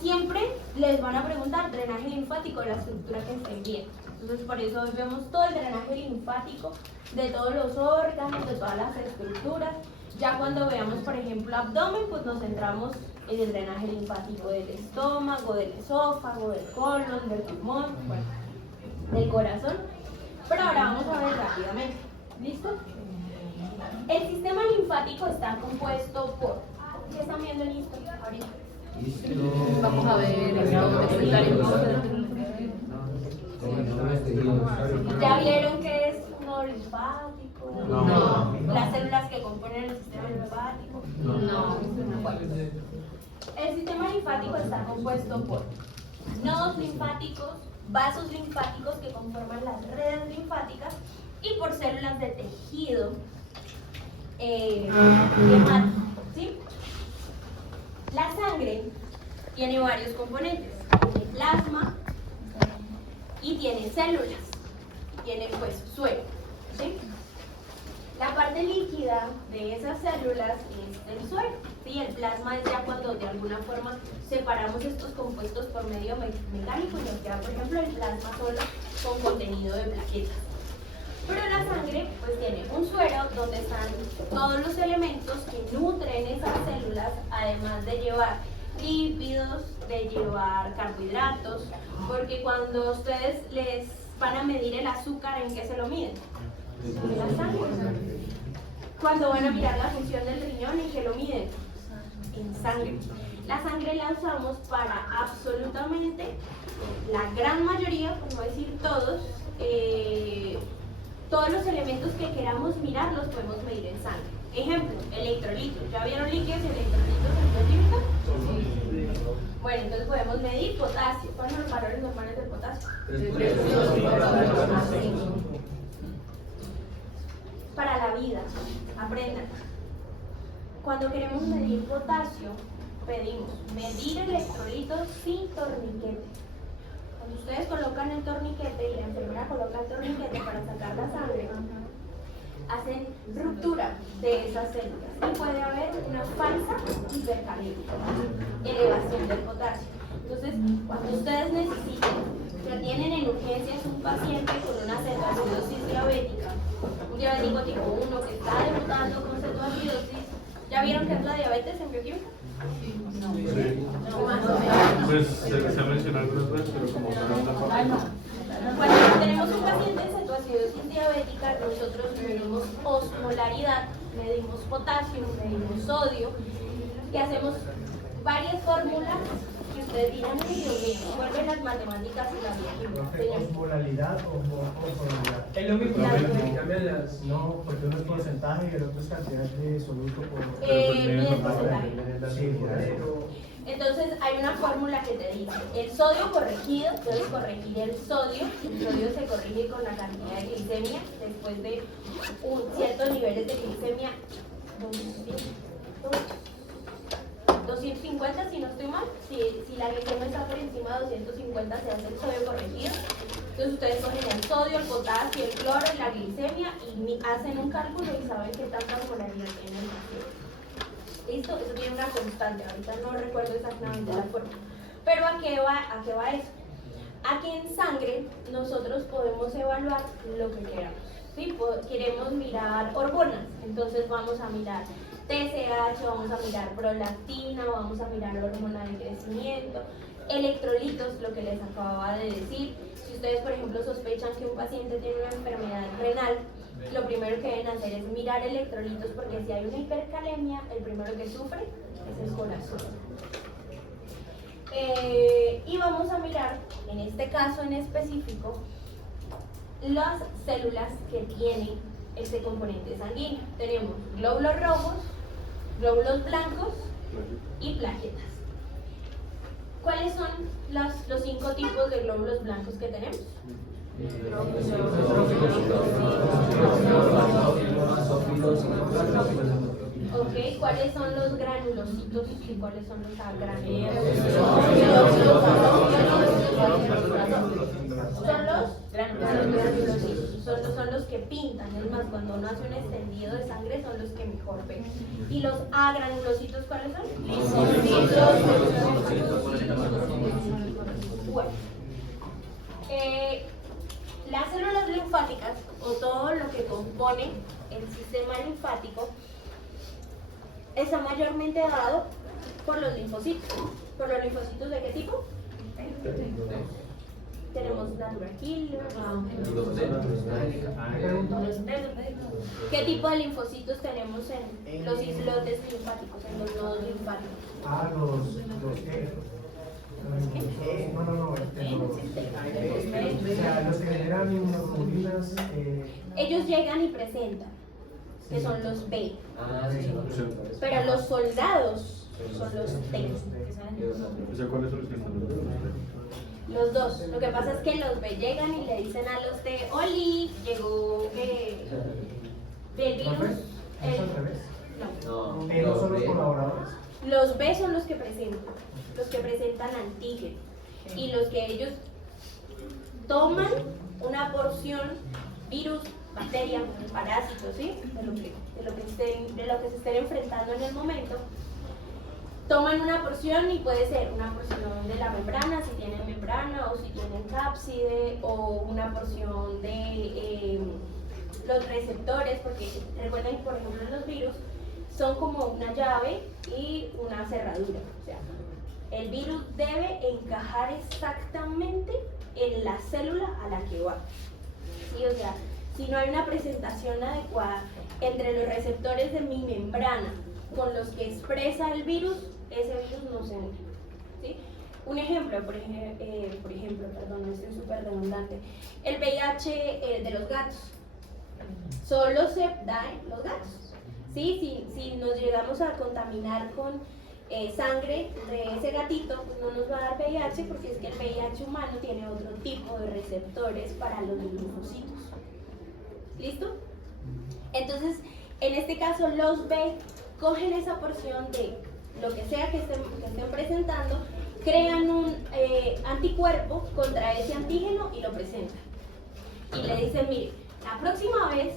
Siempre les van a preguntar drenaje linfático, la estructura que estén viendo. Entonces por eso hoy vemos todo el drenaje linfático de todos los órganos, de todas las estructuras. Ya cuando veamos, por ejemplo, abdomen, pues nos centramos en el drenaje linfático del estómago, del esófago, del colon, del pulmón, bueno, del corazón. Pero ahora vamos a ver rápidamente. ¿Listo? El sistema linfático está compuesto por... ¿Qué están viendo en esto ahorita? Vamos a ver ¿Ya vieron qué es un nodo linfático? No. ¿Las células que componen el sistema linfático? No. Bueno, el sistema linfático está compuesto por nodos linfáticos, vasos linfáticos que conforman las redes linfáticas y por células de tejido hemático, ¿sí? La sangre tiene varios componentes, tiene plasma y tiene células, tiene pues suero, ¿sí? La parte líquida de esas células es el suero, ¿sí? El plasma es ya cuando de alguna forma separamos estos compuestos por medio mecánico y nos queda, por ejemplo, el plasma solo con contenido de plaquetas. Pero la sangre pues tiene un suero donde están todos los elementos que nutren esas células, además de llevar lípidos, de llevar carbohidratos, porque cuando ustedes les van a medir el azúcar, ¿en qué se lo miden? En la sangre. Cuando van a mirar la función del riñón, ¿en qué lo miden? En sangre. La sangre la usamos para absolutamente la gran mayoría, por no decir todos, todos los elementos que queramos mirar los podemos medir en sangre. Ejemplo, electrolitos. ¿Ya vieron líquidos y electrolitos en bioquímica? Sí. Bueno, entonces podemos medir potasio. ¿Cuáles son los valores normales del potasio? Para la vida, aprendan. Cuando queremos medir potasio, pedimos medir electrolitos sin torniquete. Cuando ustedes colocan el torniquete y la enfermera coloca el torniquete para sacar la sangre, hacen ruptura de esas células y puede haber una falsa hipercalemia, elevación del potasio. Entonces, cuando ustedes necesiten, que tienen en urgencias un paciente con una cetoacidosis diabética, un diabético tipo 1 que está debutando con cetoacidosis, ¿ya vieron qué es la diabetes en bioquímica? No, más o menos. Pues se ha mencionado algunas veces, pero como Cuando tenemos un paciente en cetoacidosis diabética, nosotros medimos osmolaridad, medimos potasio, medimos sodio y hacemos varias fórmulas que ustedes dirán, Dios mío, vuelven las matemáticas y la bioquímica. ¿Osmolaridad o osmolaridad? Es lo mismo, Claro. cambian las... No, porque uno es porcentaje y el otro es cantidad de soluto por... Miden porcentaje. Sí, por eso. Entonces hay una fórmula que te dice el sodio corregido, debes corregir el sodio se corrige con la cantidad de glicemia después de ciertos niveles de glicemia, 250 si no estoy mal, si la glicemia está por encima de 250 se hace el sodio corregido. Entonces ustedes ponen el sodio, el potasio, el cloro, la glicemia y hacen un cálculo y saben qué tanta osmolaridad tiene el paciente. ¿Listo? Eso tiene una constante, ahorita no recuerdo exactamente la forma. Pero ¿a qué va eso? A que en sangre nosotros podemos evaluar lo que queramos. ¿Sí? Queremos mirar hormonas, entonces vamos a mirar TSH, vamos a mirar prolactina, vamos a mirar hormona de crecimiento, electrolitos, lo que les acababa de decir. Si ustedes, por ejemplo, sospechan que un paciente tiene una enfermedad renal, lo primero que deben hacer es mirar electrolitos porque si hay una hipercalemia, el primero que sufre es el corazón. Y vamos a mirar, en este caso en específico, las células que tienen este componente sanguíneo. Tenemos glóbulos rojos, glóbulos blancos y plaquetas. ¿Cuáles son los 5 tipos de glóbulos blancos que tenemos? Ok, ¿cuáles son los granulocitos y cuáles son los agranulocitos? Son los granulocitos, son los que pintan, es más, cuando uno hace un extendido de sangre son los que mejor ven. ¿Y los agranulocitos cuáles son? Linfocitos, compone el sistema linfático está mayormente dado por los linfocitos. ¿Por los linfocitos de qué tipo? Tenemos natural killer. ¿Qué tipo de linfocitos tenemos en los islotes linfáticos, en los nodos linfáticos? Los que generan inmunoglobulinas. Ellos llegan y presentan, que son los B. Pero los soldados son los T. O sea, ¿cuáles son los que están en Los dos. Lo que pasa es que los B llegan y le dicen a los T, Oli, llegó del virus. ¿Es al revés? No. Ellos son los colaboradores. Los B son los que presentan antígeno. Y los que ellos toman una porción, virus, bacteria, parásitos, ¿sí? de lo que se estén enfrentando en el momento, toman una porción y puede ser una porción de la membrana, si tienen membrana o si tienen cápside, o una porción de los receptores, porque recuerden que por ejemplo los virus son como una llave y una cerradura, o sea, el virus debe encajar exactamente en la célula a la que va, ¿sí? O sea, si no hay una presentación adecuada entre los receptores de mi membrana con los que expresa el virus, ese virus no se entra, ¿sí? Un ejemplo, por ejemplo, perdón, estoy súper redundante, el VIH de los gatos, solo se da en los gatos, ¿sí? Si nos llegamos a contaminar con sangre de ese gatito, pues no nos va a dar VIH, porque es que el VIH humano tiene otro tipo de receptores para los linfocitos. ¿Listo? Entonces, en este caso, los B cogen esa porción de lo que sea que estén presentando, crean un anticuerpo contra ese antígeno y lo presentan. Y le dicen, mire, la próxima vez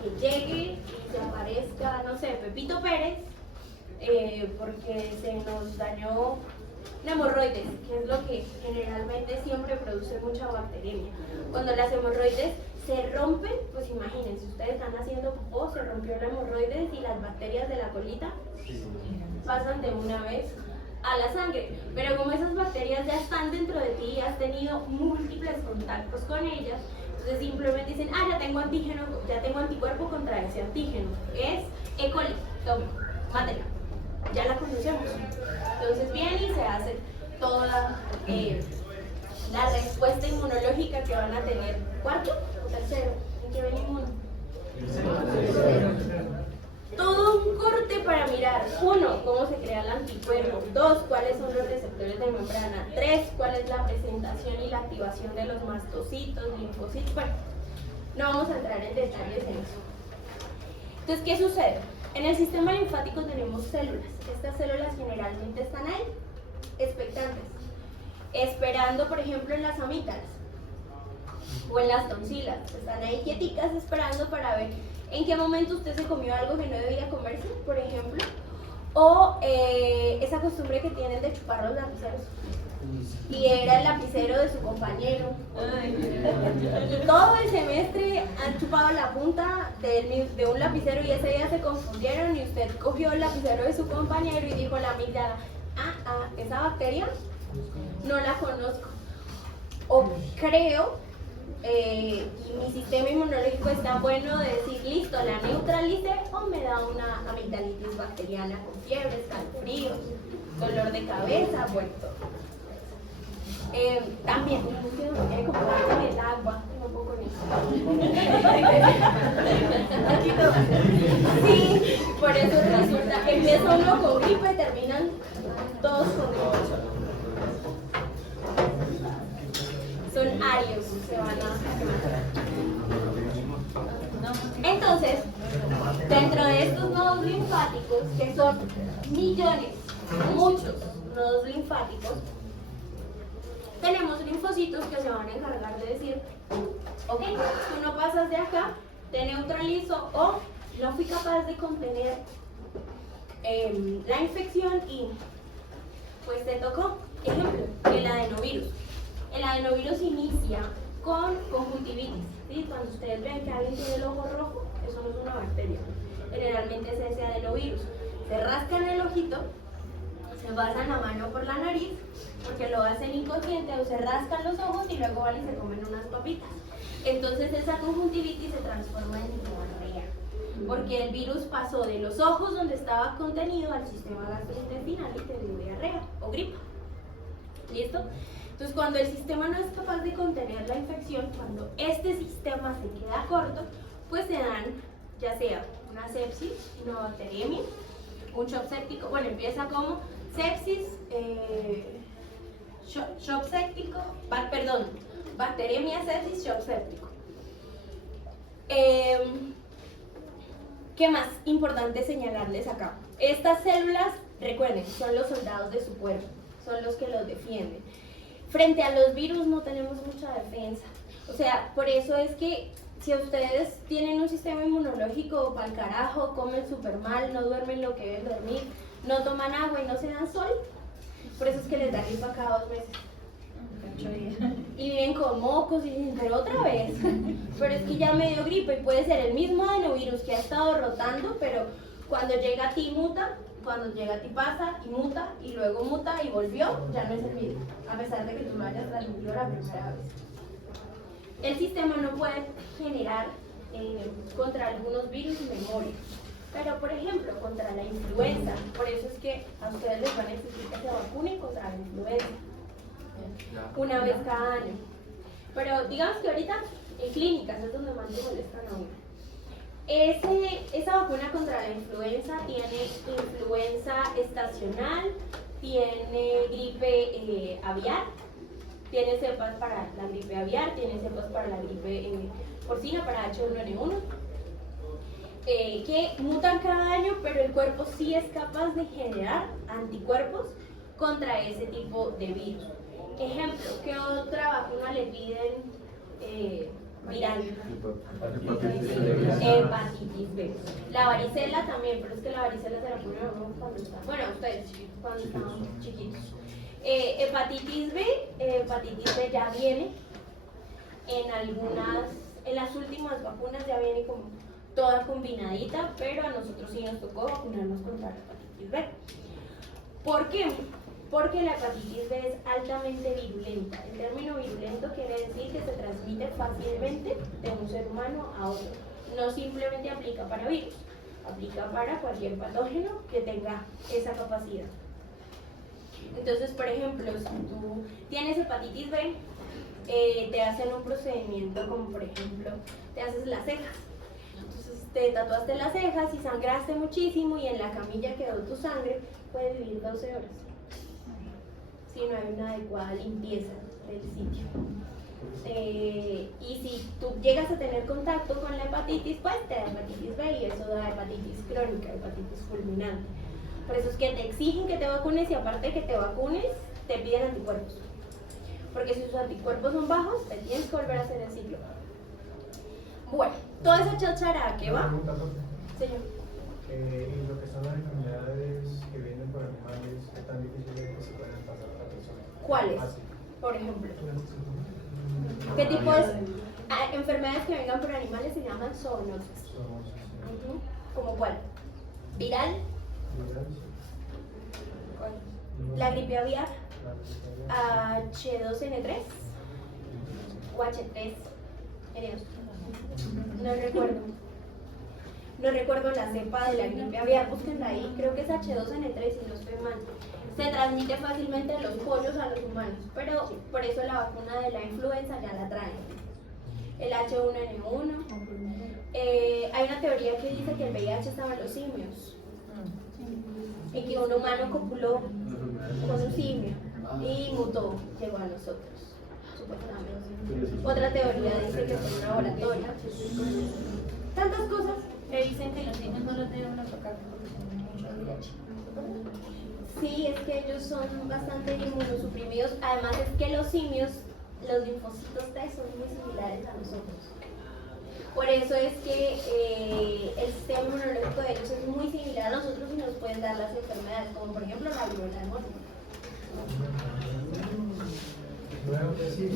que llegue y se aparezca, no sé, Pepito Pérez, porque se nos dañó una hemorroides, que es lo que generalmente siempre produce mucha bacteremia. Cuando las hemorroides se rompen, pues imagínense, ustedes están haciendo popó, se rompió la hemorroides y las bacterias de la colita pasan de una vez a la sangre. Pero como esas bacterias ya están dentro de ti y has tenido múltiples contactos con ellas, entonces simplemente dicen, ya tengo antígeno, ya tengo anticuerpo contra ese antígeno, es E. coli, toma, mátela, ya la conocemos. Entonces viene y se hace toda la respuesta inmunológica que van a tener. ¿Cuarto o tercero? ¿En qué venimos? Todo un corte para mirar, 1, cómo se crea el anticuerpo, 2, cuáles son los receptores de membrana, 3, cuál es la presentación y la activación de los mastocitos, linfocitos. Bueno, no vamos a entrar en detalles en eso. Entonces, ¿qué sucede? En el sistema linfático tenemos células. Estas células generalmente están ahí, expectantes, esperando, por ejemplo, en las amígdalas o en las tonsilas. Están ahí quieticas esperando para ver en qué momento usted se comió algo que no debía comerse, por ejemplo, o esa costumbre que tienen de chupar los lapiceros. Y era el lapicero de su compañero. Y todo el semestre han chupado la punta de un lapicero y ese día se confundieron y usted cogió el lapicero de su compañero y dijo la amígdala, esa bacteria no la conozco. O creo, y mi sistema inmunológico es tan bueno de decir, listo, la neutralicé, o me da una amigdalitis bacteriana con fiebre, escalofríos, dolor de cabeza, bueno, todo. También, como con el agua, un poco sí, por eso resulta, empieza uno con gripe, terminan todos con gripe. Son arios, se van a... Entonces, dentro de estos nodos linfáticos, que son millones, muchos nodos linfáticos, tenemos linfocitos que se van a encargar de decir, ok, tú no pasas de acá, te neutralizo, o no fui capaz de contener la infección y pues te tocó. Ejemplo, el adenovirus. El adenovirus inicia con conjuntivitis, ¿sí? Cuando ustedes ven que alguien tiene el ojo rojo, eso no es una bacteria. Generalmente es ese adenovirus. Se rascan el ojito, se pasan la mano por la nariz, porque lo hacen inconsciente, o se rascan los ojos y luego van y se comen unas papitas. Entonces esa conjuntivitis se transforma en diarrea, porque el virus pasó de los ojos donde estaba contenido al sistema gastrointestinal y te dio diarrea o gripa. ¿Listo? Entonces cuando el sistema no es capaz de contener la infección, cuando este sistema se queda corto, pues se dan ya sea una sepsis, una bacteremia, un shock séptico. Bueno, empieza como sepsis, shock séptico, bacteremia, sepsis, shock séptico. ¿Qué más importante señalarles acá? Estas células, recuerden, son los soldados de su cuerpo, son los que los defienden. Frente a los virus no tenemos mucha defensa. O sea, por eso es que si ustedes tienen un sistema inmunológico pa'l carajo, comen súper mal, no duermen lo que deben dormir, no toman agua y no se dan sol, por eso es que les da gripa cada 2 meses. Y viven con mocos y dicen, pero otra vez. Pero es que ya me dio gripa y puede ser el mismo adenovirus que ha estado rotando, pero cuando llega a ti muta, cuando llega a ti pasa y muta y luego muta y volvió, ya no es el mismo, a pesar de que tú lo hayas transmitido la primera vez. El sistema no puede generar contra algunos virus memoria, pero por ejemplo contra la influenza, por eso es que a ustedes les van a exigir que se vacunen contra la influenza una vez cada año. Pero digamos que ahorita en clínicas es donde más se molestan a uno. Esa vacuna contra la influenza tiene influenza estacional, tiene gripe aviar, tiene cepas para la gripe aviar, tiene cepas para la gripe porcina, para H1N1, que mutan cada año, pero el cuerpo sí es capaz de generar anticuerpos contra ese tipo de virus. Ejemplo, ¿qué otra vacuna le piden viral? Hepatitis B. La varicela también, pero es que la varicela se la ponen a uno cuando están, bueno, ustedes, cuando están chiquitos. Hepatitis B ya viene en las últimas vacunas ya viene como toda combinadita, pero a nosotros sí nos tocó vacunarnos contra la hepatitis B. ¿Por qué? Porque la hepatitis B es altamente virulenta. El término virulento quiere decir que se transmite fácilmente de un ser humano a otro. No simplemente aplica para virus, aplica para cualquier patógeno que tenga esa capacidad. Entonces, por ejemplo, si tú tienes hepatitis B, te hacen un procedimiento como, por ejemplo, te haces las cejas. Entonces, te tatuaste las cejas y sangraste muchísimo y en la camilla quedó tu sangre, puedes vivir 12 horas. Si no hay una adecuada limpieza del sitio. Y si tú llegas a tener contacto con la hepatitis, pues te da hepatitis B y eso da hepatitis crónica, hepatitis fulminante. Por eso es que te exigen que te vacunes y aparte de que te vacunes, te piden anticuerpos. Porque si sus anticuerpos son bajos, te tienes que volver a hacer el ciclo. Bueno, toda esa chachara que va. Señor. Y lo que son las enfermedades que vienen por animales, ¿qué tan difícil es que se puedan pasar a la persona? ¿Cuáles? Por ejemplo. ¿Qué tipo de enfermedades que vengan por animales se llaman zoonosis? ¿Cómo cuál? ¿Viral? ¿La gripe aviar? ¿H2N3? ¿O H3N2? No recuerdo. No recuerdo la cepa de la gripe aviar, búsquenla ahí, creo que es H2N3 si no estoy mal. Se transmite fácilmente de los pollos a los humanos, pero por eso la vacuna de la influenza ya la traen. El H1N1. Hay una teoría que dice que el VIH estaba en los simios y que un humano copuló con un simio y mutó, llegó a nosotros, supuestamente. Otra teoría dice que fue un laboratorio. Tantas cosas. Le dicen que los niños no los deben tocar porque tienen mucho VIH. Sí, es que ellos son bastante inmunosuprimidos. Además es que los simios, los linfocitos T son muy similares a nosotros. Por eso es que el sistema inmunológico de ellos es muy similar a nosotros y nos pueden dar las enfermedades, como por ejemplo la viruela del mono.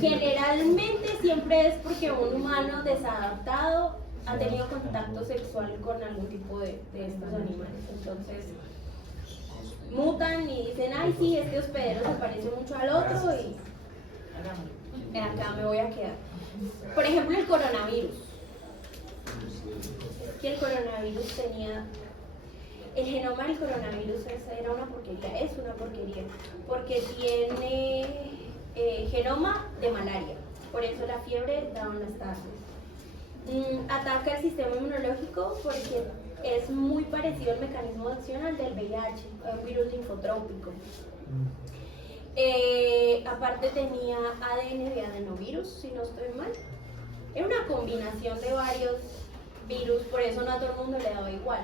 Generalmente siempre es porque un humano desadaptado han tenido contacto sexual con algún tipo de estos animales. Entonces, mutan y dicen, ay, sí, este hospedero se parece mucho al otro y acá me voy a quedar. Por ejemplo, el coronavirus. Que el coronavirus tenía... El genoma del coronavirus era una porquería, es una porquería, porque tiene genoma de malaria, por eso la fiebre da unas tardes. Ataca el sistema inmunológico porque es muy parecido al mecanismo de acción al del VIH, un virus linfotrópico. Aparte tenía ADN de adenovirus, si no estoy mal. Era una combinación de varios virus, por eso no a todo el mundo le daba igual.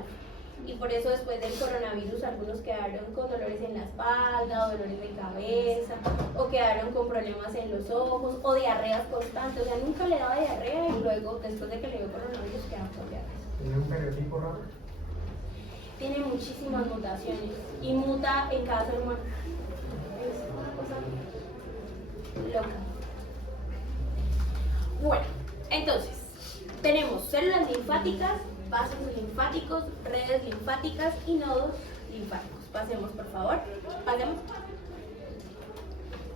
Y por eso después del coronavirus algunos quedaron con dolores en la espalda, o dolores de cabeza, o quedaron con problemas en los ojos, o diarreas constantes. O sea, nunca le daba diarrea y luego, después de que le dio coronavirus, quedaban con diarrea. ¿Tiene un fenotipo raro? Tiene muchísimas mutaciones y muta en cada ser humano. Es una cosa loca. Bueno, entonces, tenemos células linfáticas, vasos linfáticos, redes linfáticas y nodos linfáticos. Pasemos, por favor. Pasemos.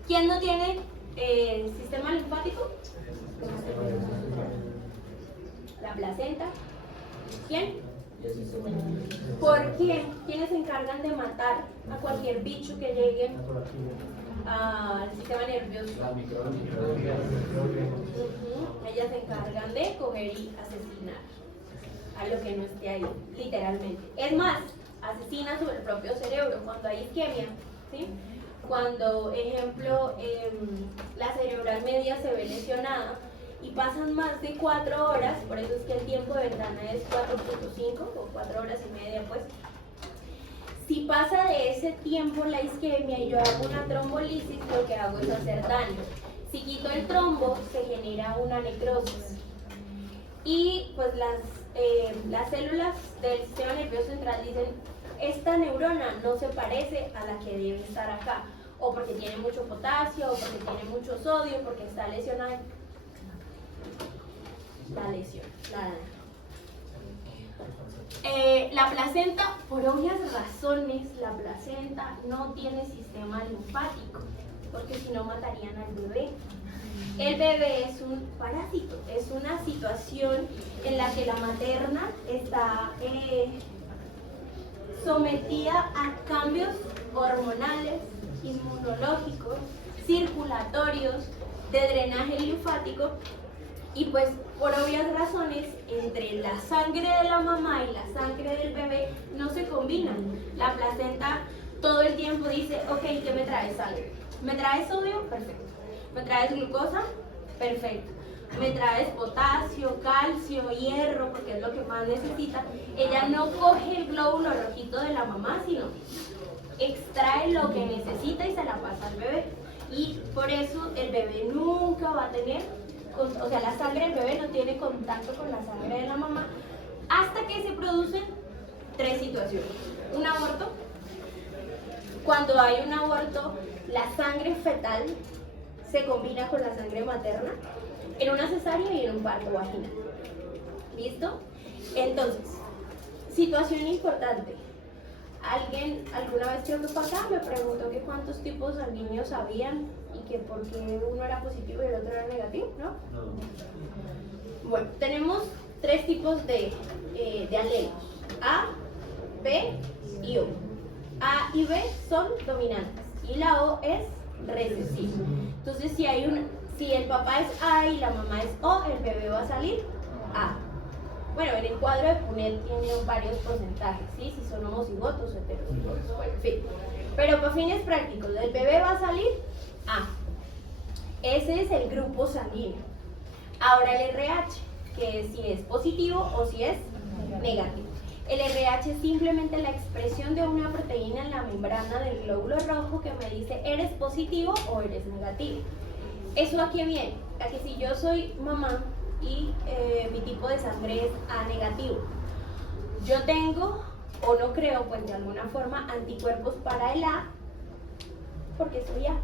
¿Quién no tiene sistema linfático? La placenta. ¿Quién? ¿Por qué? ¿Quiénes se encargan de matar a cualquier bicho que llegue al sistema nervioso? Ellas se encargan de coger y asesinar a lo que no esté ahí, literalmente. Es más, asesina sobre el propio cerebro cuando hay isquemia, ¿sí? Cuando, ejemplo, la cerebral media se ve lesionada y pasan más de 4 horas, por eso es que el tiempo de ventana es 4.5 o 4 horas y media, pues. Si pasa de ese tiempo la isquemia y yo hago una trombolisis, lo que hago es hacer daño. Si quito el trombo, se genera una necrosis. Y pues las células del sistema nervioso central dicen, esta neurona no se parece a la que debe estar acá, o porque tiene mucho potasio, o porque tiene mucho sodio, porque está lesionada. La lesión, la placenta, por obvias razones, la placenta no tiene sistema linfático, porque si no matarían al bebé. El bebé es un parásito, es una situación en la que la materna está sometida a cambios hormonales, inmunológicos, circulatorios, de drenaje linfático, y pues por obvias razones entre la sangre de la mamá y la sangre del bebé no se combinan. La placenta todo el tiempo dice, ok, ¿qué me traes sangre? ¿Me traes sodio? Perfecto. ¿Me traes glucosa? Perfecto. ¿Me traes potasio, calcio, hierro? Porque es lo que más necesita. Ella no coge el glóbulo rojito de la mamá, sino extrae lo que necesita y se la pasa al bebé. Y por eso el bebé nunca va a tener, o sea, la sangre del bebé no tiene contacto con la sangre de la mamá hasta que se producen 3 situaciones. Un aborto. Cuando hay un aborto, la sangre fetal se combina con la sangre materna en una cesárea y en un parto vaginal. ¿Listo? Entonces, situación importante. Alguien alguna vez que fue para acá me preguntó que cuántos tipos sanguíneos habían y que por qué uno era positivo y el otro era negativo, ¿no? Bueno, tenemos 3 tipos de alelos: A, B y O. A y B son dominantes y la O es recesiva. Entonces, si el papá es A y la mamá es O, el bebé va a salir A. Bueno, en el cuadro de Punnett tiene varios porcentajes, ¿sí? Si son homocigotos o heterocigotos, bueno, en fin. Pero para fines prácticos, el bebé va a salir A. Ese es el grupo sanguíneo. Ahora el RH, que es si es positivo o si es negativo. El RH es simplemente la expresión de una proteína en la membrana del glóbulo rojo que me dice eres positivo o eres negativo. ¿Eso a qué viene? A que si yo soy mamá y mi tipo de sangre es A negativo, yo tengo, o no creo, pues de alguna forma, anticuerpos para el A, porque soy A.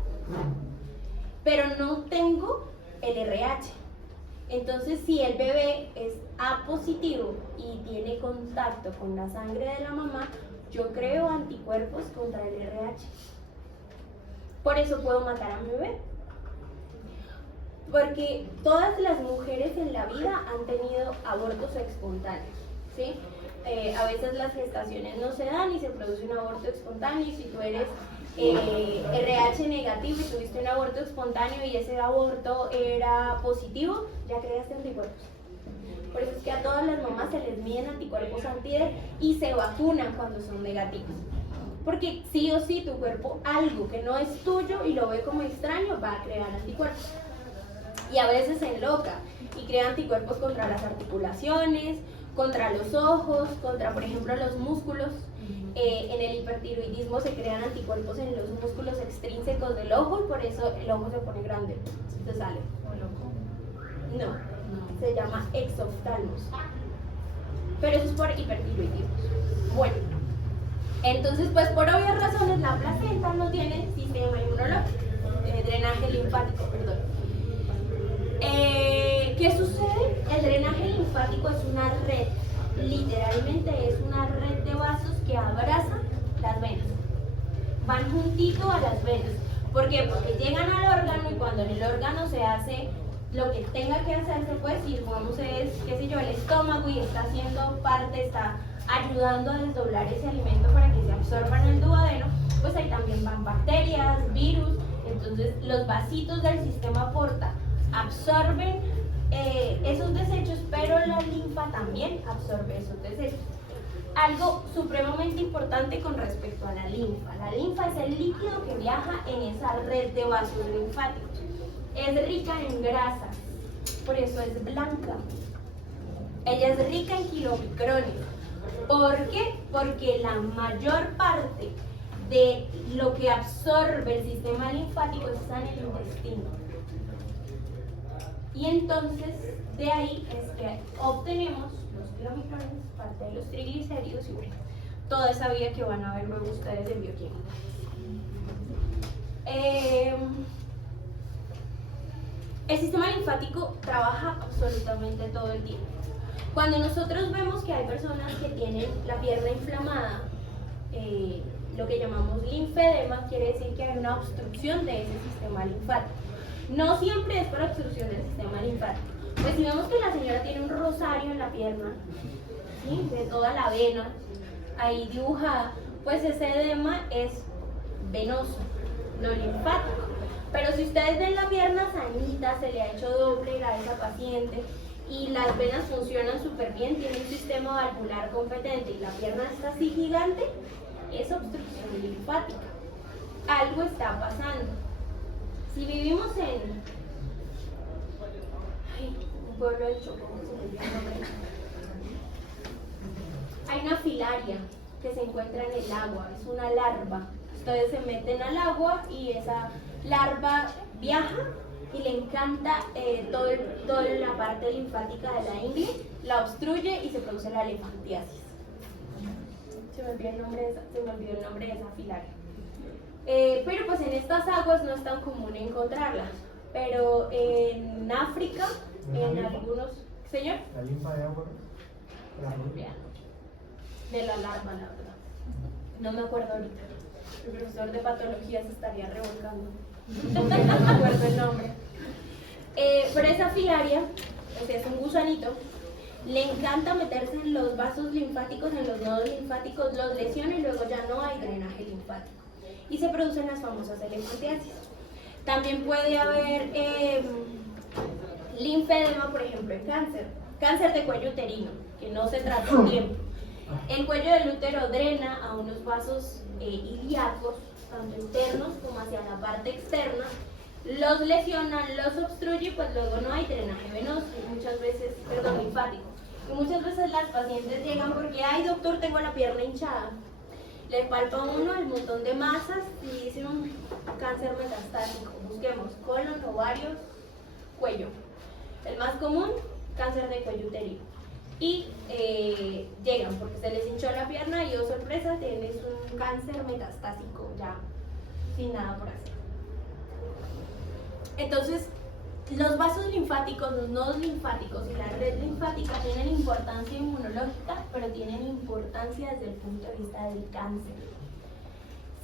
Pero no tengo el RH. Entonces, si el bebé es A positivo y tiene contacto con la sangre de la mamá, yo creo anticuerpos contra el RH. Por eso puedo matar a mi bebé. Porque todas las mujeres en la vida han tenido abortos espontáneos, ¿sí? A veces las gestaciones no se dan y se produce un aborto espontáneo, y si tú eres RH negativo y tuviste un aborto espontáneo y ese aborto era positivo, ya creaste anticuerpos. Por eso es que a todas las mamás se les miden anticuerpos anti-D y se vacunan cuando son negativos. Porque sí o sí tu cuerpo, algo que no es tuyo y lo ve como extraño, va a crear anticuerpos. Y a veces se enloca y crea anticuerpos contra las articulaciones, contra los ojos, contra, por ejemplo, los músculos. En el hipertiroidismo se crean anticuerpos en los músculos extrínsecos del ojo y por eso el ojo se pone grande, se sale. No, se llama exoftalmos. Pero eso es por hipertiroidismo. Bueno, entonces, pues por obvias razones la placenta no tiene sistema inmunológico, drenaje linfático, perdón. ¿Qué sucede? El drenaje linfático es una red, literalmente es una red de vasos que abraza las venas. Van juntito a las venas. ¿Por qué? Porque llegan al órgano y cuando en el órgano se hace lo que tenga que hacerse, pues si digamos es, qué sé yo, el estómago y está haciendo parte, está ayudando a desdoblar ese alimento para que se absorba en el duodeno, pues ahí también van bacterias, virus. Entonces los vasitos del sistema porta absorben esos desechos, pero la linfa también absorbe esos desechos. Algo supremamente importante con respecto a la linfa. La linfa es el líquido que viaja en esa red de vasos linfáticos. Es rica en grasas, por eso es blanca. Ella es rica en kilomicrones. ¿Por qué? Porque la mayor parte de lo que absorbe el sistema linfático está en el intestino. Y entonces, de ahí es que obtenemos los kilomicrones, parte de los triglicéridos y bueno, toda esa vía que van a ver luego ustedes en bioquímica. El sistema linfático trabaja absolutamente todo el tiempo. Cuando nosotros vemos que hay personas que tienen la pierna inflamada, lo que llamamos linfedema, quiere decir que hay una obstrucción de ese sistema linfático. No siempre es por obstrucción del sistema linfático. Pues si vemos que la señora tiene un rosario en la pierna, ¿sí?, de toda la vena ahí dibujada, pues ese edema es venoso, no linfático. Pero si ustedes ven la pierna sanita, se le ha hecho doble a esa paciente y las venas funcionan súper bien, tiene un sistema valvular competente y la pierna está así gigante, es obstrucción linfática. Algo está pasando. Si vivimos en un pueblo del Chocó, se me olvidó el nombre. Hay una filaria que se encuentra en el agua, es una larva. Ustedes se meten al agua y esa larva viaja y le encanta toda la parte linfática de la ingle, la obstruye y se produce la linfantiasis. Se me olvidó el nombre de esa filaria. Pero pues en estas aguas no es tan común encontrarlas. Pero en África, en algunos... ¿Señor? La linfa de agua, la rubia. De la larva, la verdad. No me acuerdo ahorita. El profesor de patología se estaría revolcando. No me acuerdo el nombre. Pero esa filaria, o sea, es un gusanito, le encanta meterse en los vasos linfáticos, en los nodos linfáticos, los lesiona y luego ya no hay drenaje linfático. Y se producen las famosas linfantiasis. También puede haber linfedema, por ejemplo, en cáncer de cuello uterino, que no se trata a tiempo. El cuello del útero drena a unos vasos ilíacos, tanto internos como hacia la parte externa, los lesiona, los obstruye y pues luego no hay drenaje venoso, linfático. Y muchas veces las pacientes llegan porque, ay doctor, tengo la pierna hinchada. Le palpa uno el montón de masas y dice un cáncer metastásico. Busquemos colon, ovarios, cuello. El más común, cáncer de cuello uterino. Y llegan porque se les hinchó la pierna y, oh sorpresa, tienes un cáncer metastásico ya sin nada por hacer. Entonces, Los vasos linfáticos, los nodos linfáticos y la red linfática tienen importancia inmunológica, pero tienen importancia desde el punto de vista del cáncer.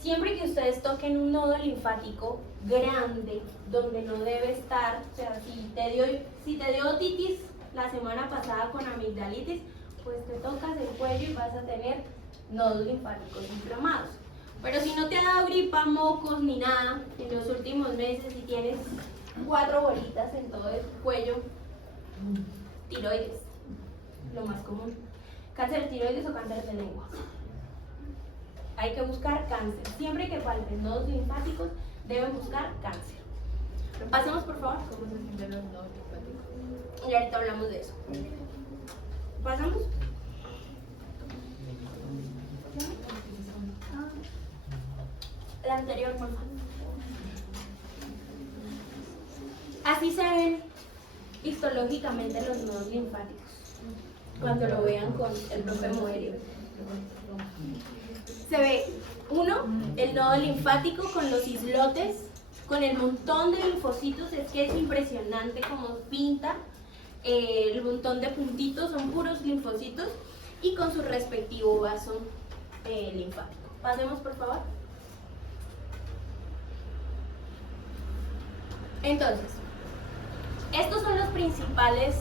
Siempre que ustedes toquen un nodo linfático grande, donde no debe estar, o sea, si te dio otitis la semana pasada con amigdalitis, pues te tocas el cuello y vas a tener nodos linfáticos inflamados. Pero si no te ha dado gripa, mocos ni nada en los últimos meses y tienes 4 bolitas en todo el cuello, tiroides, lo más común. Cáncer de tiroides o cáncer de lengua. Hay que buscar cáncer. Siempre que falten nodos linfáticos, deben buscar cáncer. Pasemos por favor. ¿Cómo se sienten los nodos linfáticos? Y ahorita hablamos de eso. ¿Pasamos? La anterior, por favor. Así se ven histológicamente los nodos linfáticos cuando lo vean con el profe Moerio. Se ve, uno, el nodo linfático con los islotes, con el montón de linfocitos. Es que es impresionante cómo pinta. El montón de puntitos son puros linfocitos y con su respectivo vaso linfático. Pasemos, por favor. Entonces, estos son los principales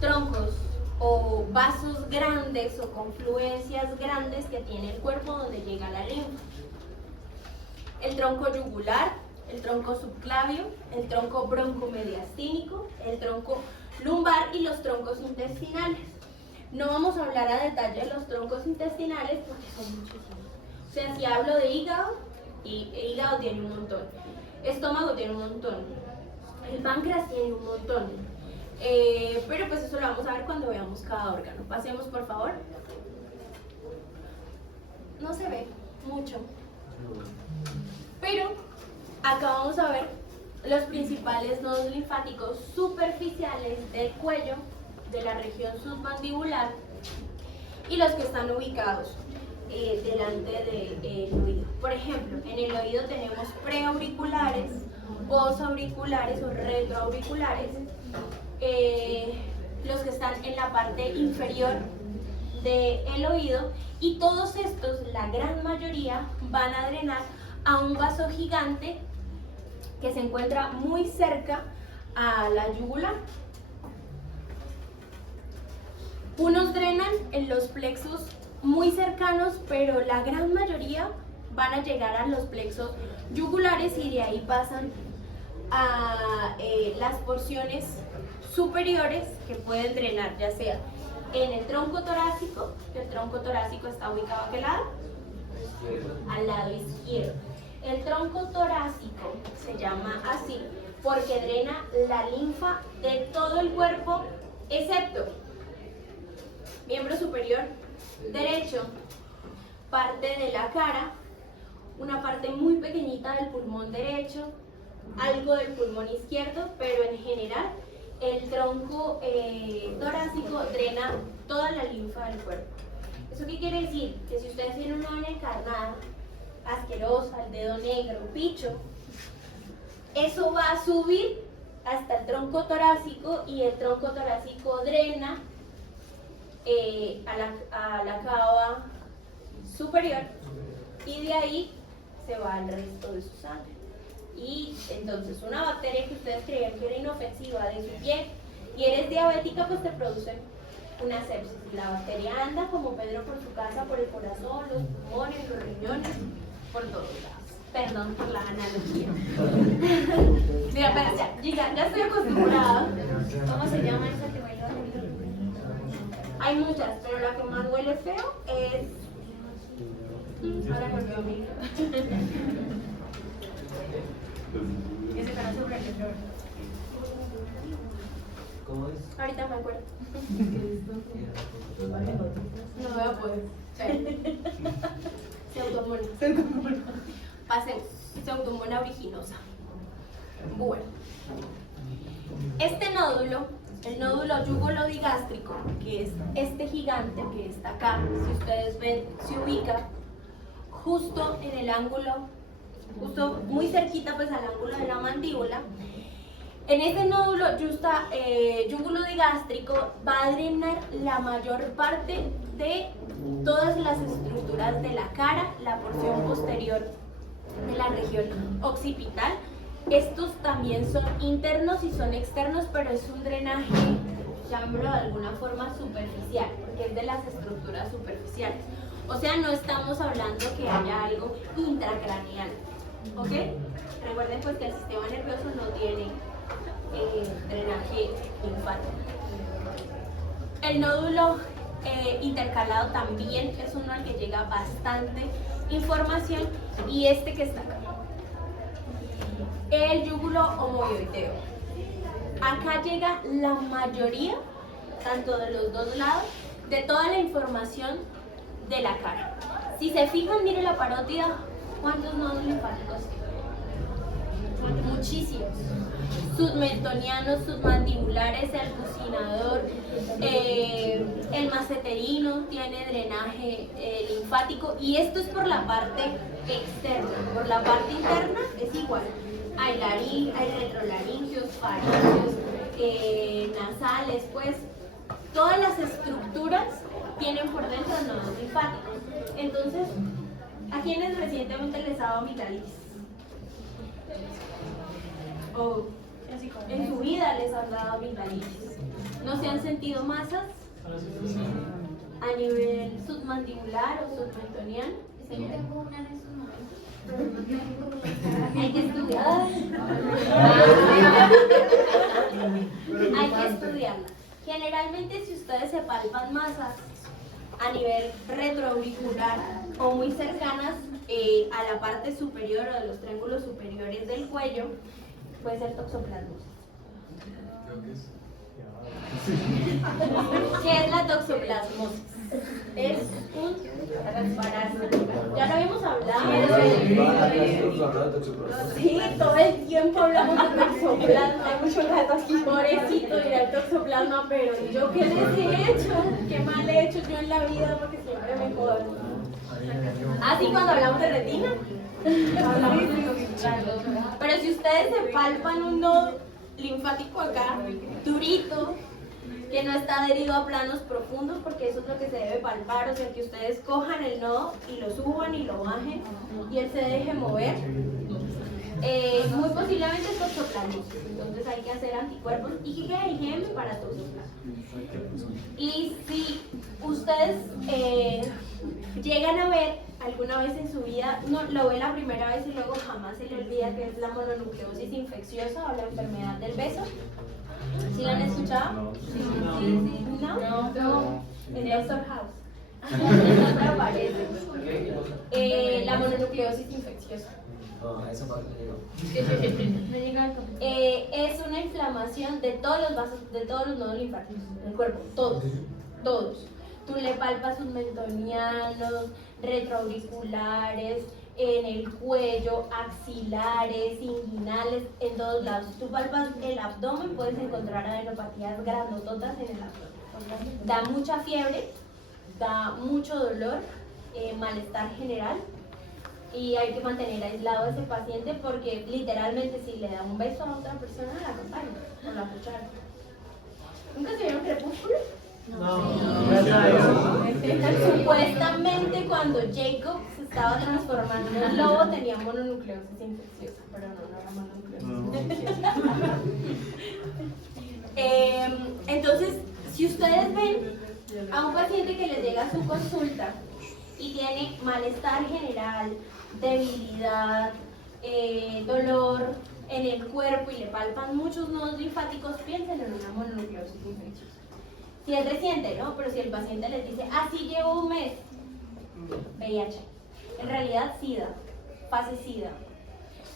troncos o vasos grandes o confluencias grandes que tiene el cuerpo donde llega la linfa. El tronco yugular, el tronco subclavio, el tronco broncomediastínico, el tronco lumbar y los troncos intestinales. No vamos a hablar a detalle de los troncos intestinales porque son muchísimos. O sea, si hablo de hígado, y hígado tiene un montón. Estómago tiene un montón. El páncreas tiene un montón. Pero pues eso lo vamos a ver cuando veamos cada órgano. Pasemos, por favor. No se ve mucho. Pero acá vamos a ver los principales nodos linfáticos superficiales del cuello, de la región submandibular, y los que están ubicados delante del oído. Por ejemplo, en el oído tenemos preauriculares, posauriculares o retroauriculares, los que están en la parte inferior del oído, y todos estos, la gran mayoría, van a drenar a un vaso gigante que se encuentra muy cerca a la yugular. Unos drenan en los plexos muy cercanos, pero la gran mayoría van a llegar a los plexos yugulares y de ahí pasan a las porciones superiores que pueden drenar, ya sea en el tronco torácico, que el tronco torácico está ubicado a qué lado, al lado izquierdo. El tronco torácico se llama así porque drena la linfa de todo el cuerpo excepto miembro superior derecho, parte de la cara, una parte muy pequeñita del pulmón derecho, algo del pulmón izquierdo, pero en general el tronco torácico drena toda la linfa del cuerpo. ¿Eso qué quiere decir? Que si ustedes tienen una vena encarnada, asquerosa, el dedo negro, picho, eso va a subir hasta el tronco torácico y el tronco torácico drena a la cava superior y de ahí se va al resto de su sangre. Y entonces una bacteria que ustedes creían que era inofensiva de su piel y eres diabética, pues te produce una sepsis. La bacteria anda como Pedro por su casa, por el corazón, los pulmones, los riñones, por todos lados. Perdón por la analogía. Mira, pero ya estoy acostumbrada. ¿Cómo se llama esa que baila? Hay muchas, pero la que más huele feo es... Ahora me olvidó mi... Que se conoce por el flor. ¿Cómo es? Ahorita me acuerdo. No voy a poder. Pseudomonas. Pasemos. Pseudomonas originosa. Bueno. Este nódulo, el nódulo yugolodigástrico, que es este gigante que está acá, si ustedes ven, se ubica justo en el ángulo, justo muy cerquita pues al ángulo de la mandíbula, En este nódulo yúgulo-digástrico va a drenar la mayor parte de todas las estructuras de la cara, la porción posterior de la región occipital. Estos también son internos y son externos, pero es un drenaje, llamémoslo de alguna forma, superficial, porque es de las estructuras superficiales. O sea, no estamos hablando que haya algo intracraneal, ¿ok? Recuerden pues que el sistema nervioso no tiene drenaje linfático. El nódulo intercalado también es uno al que llega bastante información, y este que está acá, el yúgulo omoioideo. Acá llega la mayoría, tanto de los dos lados, de toda la información de la cara. Si se fijan, mire la parótida, ¿cuántos nodos linfáticos tiene? Muchísimos. Submentonianos, submandibulares, el bucinador, el maceterino tiene drenaje linfático, y esto es por la parte externa. Por la parte interna es igual. Hay retrolaringios, faringios, nasales, pues todas las estructuras tienen por dentro nodos linfáticos. Entonces, ¿a quienes recientemente les ha dado amigdalitis? O en su vida les han dado amigdalitis. ¿No se han sentido masas a nivel submandibular o submentoniano? Yo tengo una en esos momentos. Hay que estudiar. Hay que estudiarla. Generalmente, si ustedes se palpan masas a nivel retroauricular o muy cercanas a la parte superior o de los triángulos superiores del cuello, puede ser toxoplasmosis. ¿Qué es la toxoplasmosis? Es un transparásito. Ya lo habíamos hablado. Sí, todo el tiempo hablamos de toxoplasma. Hay muchos gatos aquí, pobrecito, dirá el toxoplasma, pero ¿yo qué les he hecho? ¿Qué mal he hecho yo en la vida? Porque siempre me jodan. Ah, sí, cuando hablamos de retina. Pero si ustedes se palpan un nodo linfático acá, durito, que no está adherido a planos profundos, porque eso es lo que se debe palpar, o sea, que ustedes cojan el nodo y lo suban y lo bajen y él se deje mover, muy posiblemente es toxoplasmosis. Entonces hay que hacer anticuerpos y IgM para toxoplasmosis. Y si ustedes llegan a ver alguna vez en su vida, no lo ve la primera vez y luego jamás se le olvida, que es la mononucleosis infecciosa o la enfermedad del beso. ¿Sí la han escuchado? Sí. ¿No? En Doctor House. Siempre aparece. La mononucleosis infecciosa. Es una inflamación de todos los vasos, de todos los nodos linfáticos del cuerpo, todos. Tú le palpas submentonianos, retroauriculares, en el cuello, axilares, inguinales, en todos lados. Si tú palpas el abdomen, puedes encontrar adenopatías grandototas en el abdomen. Da mucha fiebre, da mucho dolor, malestar general, y hay que mantener aislado a ese paciente, porque literalmente si le da un beso a otra persona, la acompaña con la cuchara. ¿Nunca se vieron Crepúsculo? Supuestamente cuando Jacob se estaba transformando en lobo tenía mononucleosis infecciosa, pero no era mononucleosis. Entonces, si ustedes ven a un paciente que les llega a su consulta y tiene malestar general, debilidad, dolor en el cuerpo, y le palpan muchos nodos linfáticos, piensen en una mononucleosis infecciosa. Si es reciente, ¿no? Pero si el paciente les dice, sí llevo un mes, VIH. En realidad, SIDA, fase SIDA.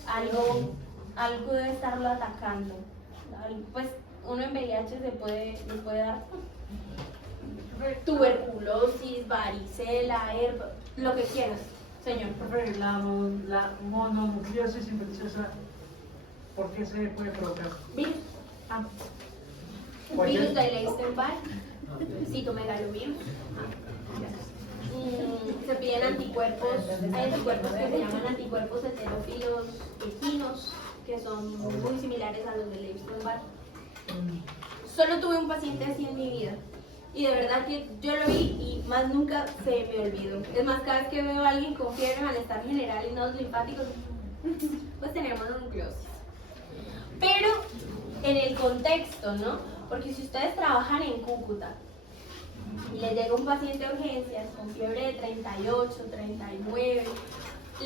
Algo debe estarlo atacando. Pues uno en VIH le puede dar tuberculosis, varicela, herpes, lo que quieras, señor. Profe, la mononucleosis infecciosa, ¿por qué se puede provocar? Virus. Virus de Epstein-Barr, citomegalovirus. Se piden anticuerpos, hay anticuerpos que se llaman anticuerpos heterófilos equinos, que son muy similares a los de Leibström-Barr. Solo tuve un paciente así en mi vida. Y de verdad que yo lo vi y más nunca se me olvidó. Es más, cada vez que veo a alguien con fiebre, malestar general y nodos linfáticos, pues tenemos mononucleosis. Pero en el contexto, ¿no? Porque si ustedes trabajan en Cúcuta y les llega un paciente de urgencias con fiebre de 38, 39,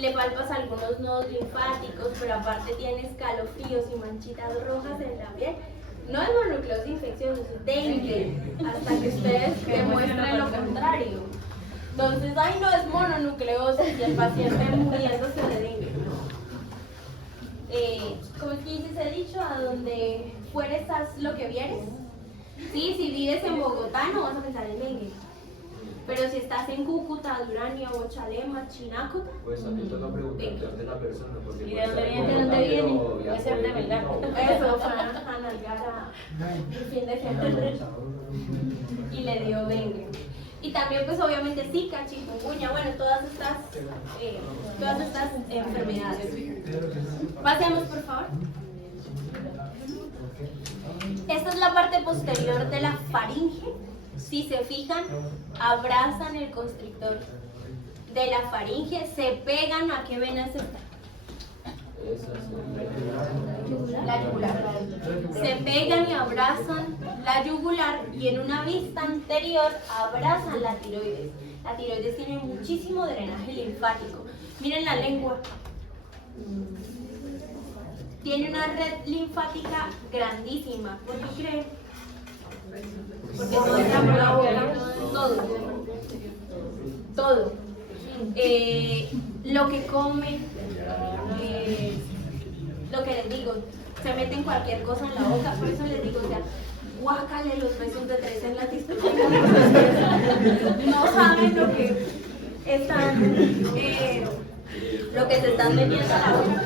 le palpas algunos nodos linfáticos, pero aparte tiene escalofríos y manchitas rojas en la piel, no es mononucleosis infecciosa, es dengue, hasta que ustedes demuestren lo contrario. Entonces, ay, no es mononucleosis y el paciente muriéndose de dengue. ¿Cómo es que dice ese dicho? A donde fueres haz lo que vieres. Sí, si vives en Bogotá no vas a pensar en dengue. Pero si estás en Cúcuta, Durania, Bochalema, Chinácuta, Pues a mí toca preguntarte de la persona. Porque ¿Y de dónde viene? ¿De dónde viene? Puede ser de Melgar. eso, fue a nalgar el fin de semana y le dio dengue. Y también pues obviamente Zika, chikungunya, bueno, todas estas enfermedades. Pasemos por favor. Esta es la parte posterior de la faringe. Si se fijan, abrazan el constrictor de la faringe, se pegan a qué venas está. La yugular. Se pegan y abrazan la yugular y en una vista anterior abrazan la tiroides. La tiroides tiene muchísimo drenaje linfático. Miren la lengua. Tiene una red linfática grandísima. ¿Por qué creen? Porque todo está por la boca. Todo. Lo que come, lo que les digo, se meten cualquier cosa en la boca. Por eso les digo, o sea, guácale los besos de 3 en la discoteca. No saben lo que están... lo que se están metiendo a la boca.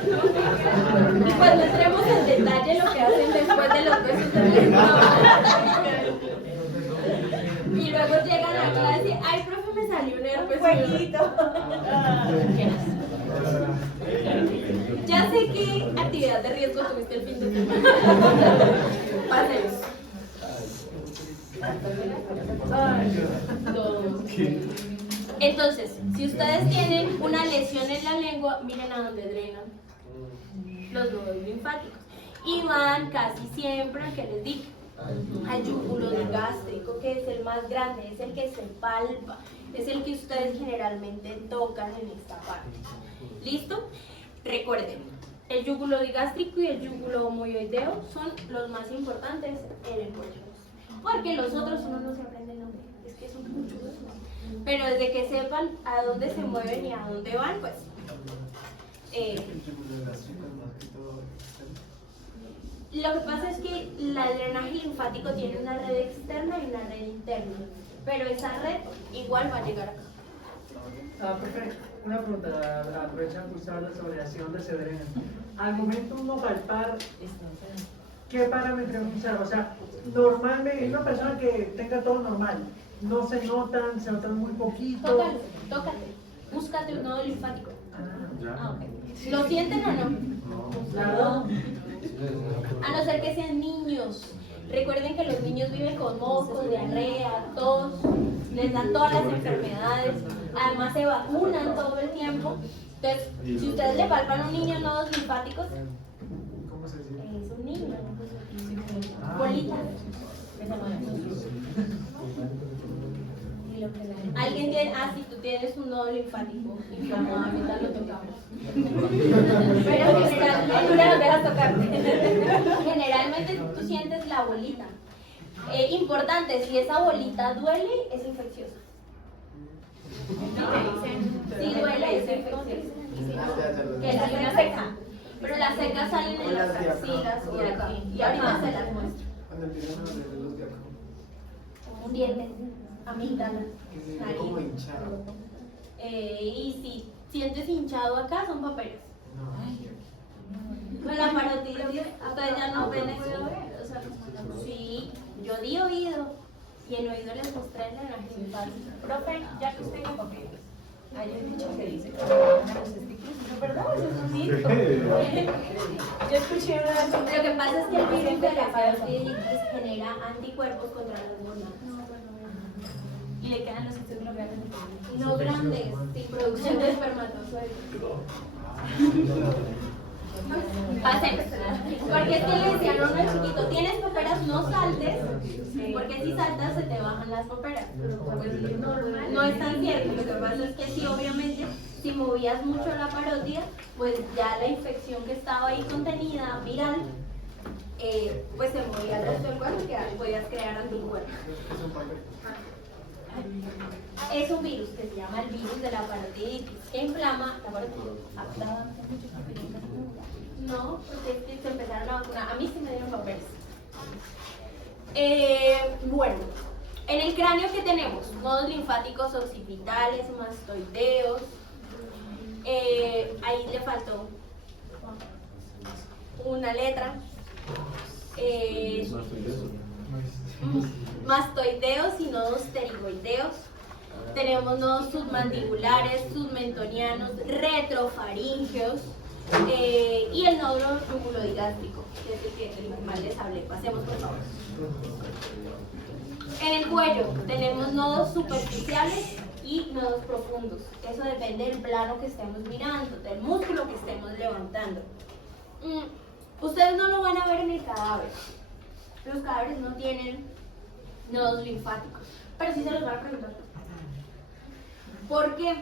Y cuando entremos en detalle lo que hacen después de los besos de y luego llegan a clase, ay, profe, me salió un herpes. Ya sé qué actividad de riesgo tuviste el fin de semana. Pasemos. Entonces, si ustedes tienen una lesión en la lengua, miren a dónde drenan los nodos linfáticos. Y van casi siempre, que les digo, al yúgulo gástrico, que es el más grande, es el que se palpa, es el que ustedes generalmente tocan en esta parte. ¿Listo? Recuerden, el yúgulo gástrico y el yúgulo homoioideo son los más importantes en el cuello, porque los otros uno no se aprende el nombre, es que son muchos. Pero desde que sepan a dónde se mueven y a dónde van, pues lo que pasa es que el drenaje linfático tiene una red externa y una red interna, pero esa red igual va a llegar acá. Profe, una pregunta, aprovechando que usted habla sobre hacia dónde se drenan. Al momento uno palpar, ¿qué parámetros usar? O sea, normalmente una persona que tenga todo normal, no se notan muy poquito. Tócate, búscate un nodo linfático. Ya. Okay. ¿Lo sienten o no? Claro. A no ser que sean niños. Recuerden que los niños viven con mocos, diarrea, tos, les dan todas las enfermedades, además se vacunan todo el tiempo. Entonces, si ustedes le palpan a un niño nodos linfáticos, ¿Cómo se dice? es un niño, bolita. Alguien tiene, si tú tienes un nodo linfático inflamado, ahorita lo tocamos. Pero generalmente, no lo dejas tocar. Generalmente tú sientes la bolita. Importante, si esa bolita duele, es infecciosa. Si duele, es infecciosa. Que la una seca. Pero las secas salen en las axilas y aquí. Y ahorita se las muestro. Cuando empiezan a doler los diáconos, Un diente, amígdala, que se ve como nariz. hinchado. Y si sientes hinchado acá, son papeles. No, Con la parotiditis, ustedes ya no ven eso. Sí, yo di oído y en oído les mostré el drenaje linfático. Profe, ya que usted en papeles, Hay un dicho que dice que los testículos, ¿verdad? Eso es un dicho. Yo escuché una vez. Lo que pasa es que el virus de la parotiditis genera anticuerpos contra las hormonas. Y le quedan los testículos grandes. No grandes, sin producción de espermatozoides. Pasemos. Porque es que le decían a uno de chiquito, tienes paperas, no saltes, porque si saltas se te bajan las paperas. Pues no es tan cierto, lo que pasa es que sí, obviamente, si movías mucho la parótida, pues ya la infección que estaba ahí contenida, viral, pues se movía al resto del cuerpo y ya podías crear anticuerpos. Es un virus que se llama el virus de la parotiditis, que inflama la parotiditis. No, porque es que se empezaron a vacunar. A mí sí me dieron papeles. Bueno, en el cráneo que tenemos nodos linfáticos occipitales, mastoideos. Ahí le faltó una letra. Mastoideos y nodos pterigoideos. Tenemos nodos submandibulares, submentonianos, retrofaríngeos y el nódulo jugulodigástrico, que es el que más les hablé. Pasemos por favor. En el cuello tenemos nodos superficiales y nodos profundos. Eso depende del plano que estemos mirando, del músculo que estemos levantando. Ustedes no lo van a ver en el cadáver. Los cadáveres no tienen nodos linfáticos, pero sí se los van a preguntar. ¿Por qué?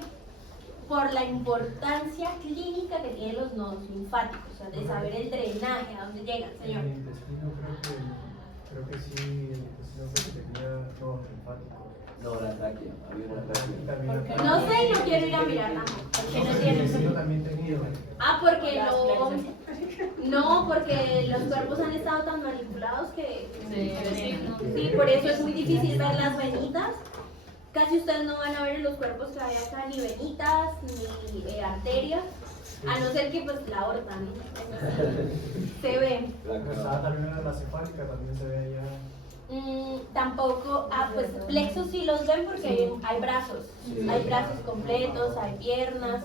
Por la importancia clínica que tienen los nodos linfáticos, o sea, de saber el drenaje, a dónde llegan, señor. El intestino creo que sí, el intestino creo que tenía nodos linfáticos. No, la tráquea, había una tráquea. También No sé y no quiero ir a mirar tampoco, porque no el tienen. intestino también tenía. Porque los cuerpos han estado tan manipulados que sí, por eso es muy difícil ver las venitas. Casi ustedes no van a ver en los cuerpos que hay acá ni venitas ni arterias, a no ser que pues la aorta, ¿no? Se ve. Estaba también en la cefálica, también se ve allá. Tampoco, pues plexos sí los ven porque hay brazos completos, hay piernas.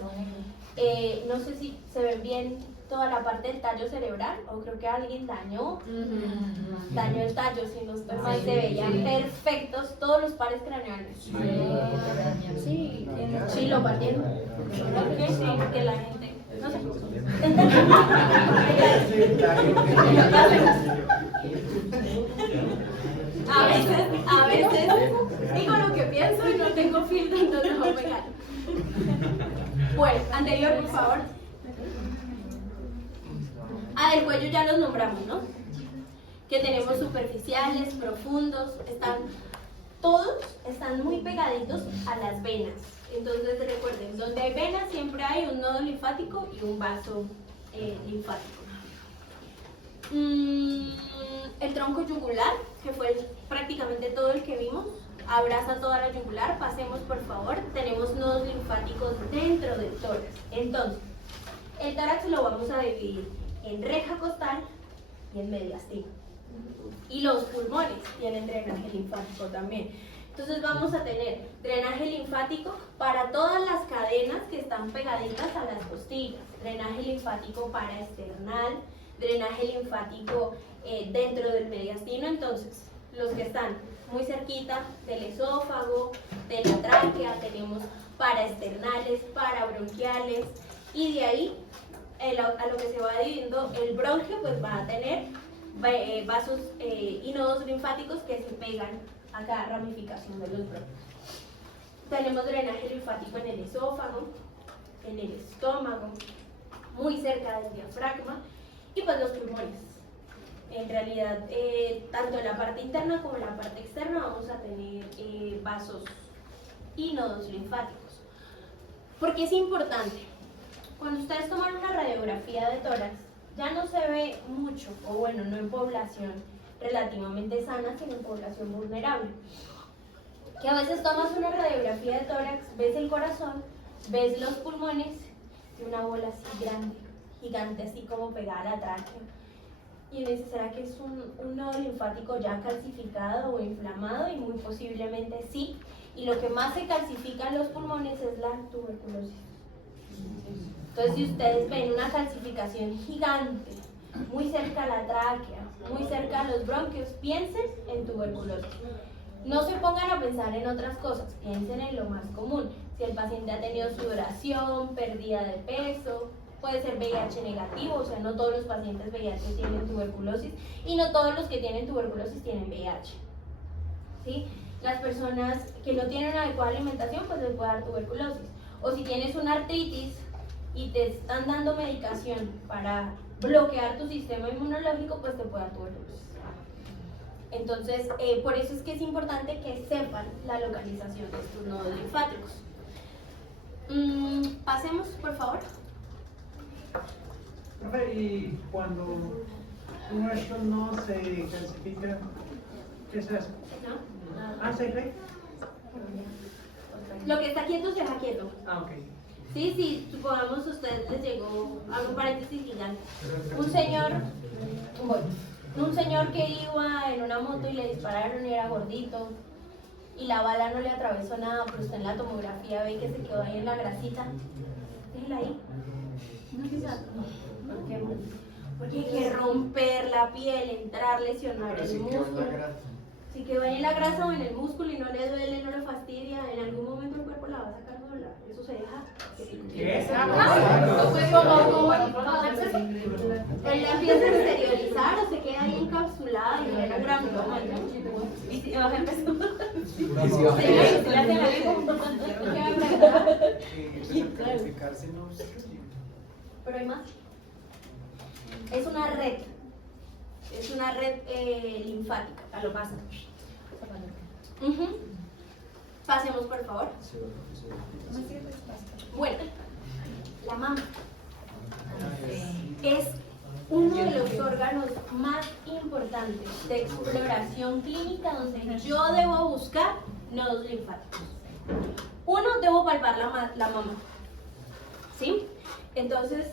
No sé si se ven bien toda la parte del tallo cerebral, o creo que alguien dañó el tallo, si no estoy mal, se veían perfectos todos los pares craneales. Sí, lo partieron. ¿Por qué? Sí, porque la gente, no sé. A veces digo lo que pienso y no tengo filtro, entonces voy a pegar. Bueno, anterior, por favor. Del cuello ya los nombramos, ¿no? Que tenemos superficiales, profundos, todos están muy pegaditos a las venas. Entonces recuerden, donde hay venas siempre hay un nodo linfático y un vaso linfático. El tronco yugular, que fue prácticamente todo el que vimos, abraza toda la yugular. Pasemos por favor, tenemos nodos linfáticos dentro del tórax. Entonces, el tórax lo vamos a dividir en reja costal y en mediastino. Y los pulmones tienen drenaje linfático también. Entonces vamos a tener drenaje linfático para todas las cadenas que están pegaditas a las costillas, drenaje linfático para esternal, drenaje linfático dentro del mediastino. Entonces, los que están muy cerquita del esófago, de la tráquea, tenemos para esternales, para bronquiales, y de ahí a lo que se va dividiendo el bronquio, pues va a tener vasos y nodos linfáticos que se pegan a cada ramificación de los bronquios. Tenemos drenaje linfático en el esófago, en el estómago, muy cerca del diafragma, y pues los pulmones. En realidad, tanto en la parte interna como en la parte externa vamos a tener vasos y nodos linfáticos. ¿Por qué es importante? Cuando ustedes toman una radiografía de tórax, ya no se ve mucho, o bueno, no en población relativamente sana, sino en población vulnerable. Que a veces tomas una radiografía de tórax, ves el corazón, ves los pulmones y una bola así grande, gigante, así como pegada a la tráquea. Y uno dice, ¿será que es un nodo linfático ya calcificado o inflamado? Y muy posiblemente sí. Y lo que más se calcifica en los pulmones es la tuberculosis. Entonces, si ustedes ven una calcificación gigante, muy cerca a la tráquea, muy cerca a los bronquios, piensen en tuberculosis. No se pongan a pensar en otras cosas, piensen en lo más común. Si el paciente ha tenido sudoración, pérdida de peso, puede ser VIH negativo, o sea, no todos los pacientes VIH tienen tuberculosis y no todos los que tienen tuberculosis tienen VIH. ¿Sí? Las personas que no tienen adecuada alimentación, pues les puede dar tuberculosis. O si tienes una artritis y te están dando medicación para bloquear tu sistema inmunológico, pues te puede dar tuberculosis. Entonces, por eso es que es importante que sepan la localización de estos nodos linfáticos. Pasemos, por favor. Profe, y cuando uno de estos no se calcifica, ¿qué se hace? ¿No? ¿Ah, se cree? Lo que está quieto se deja quieto. Ah, ok. Sí, sí, supongamos a usted les llegó, hago un paréntesis gigante, un señor que iba en una moto y le dispararon y era gordito y la bala no le atravesó nada, pero usted en la tomografía ve que se quedó ahí en la grasita. Déjela ahí. No se sabe. ¿Por qué? Porque hay que romper la piel, entrar, lesionar el músculo. Si quedó ahí en la grasa o en el músculo y no le duele, no le fastidia, en algún momento el cuerpo la va a sacar sola. Eso se deja. ¿Qué? Él la empieza a exteriorizar o se queda ahí encapsulada y genera un granuloma. Y si baja el peso. Pero hay más. Es una red. Es una red linfática. A lo pasa. Pasemos, por favor. Bueno, la mama es uno de los órganos más importantes de exploración clínica donde yo debo buscar nodos linfáticos. Uno, debo palpar la mama. ¿Sí? Entonces,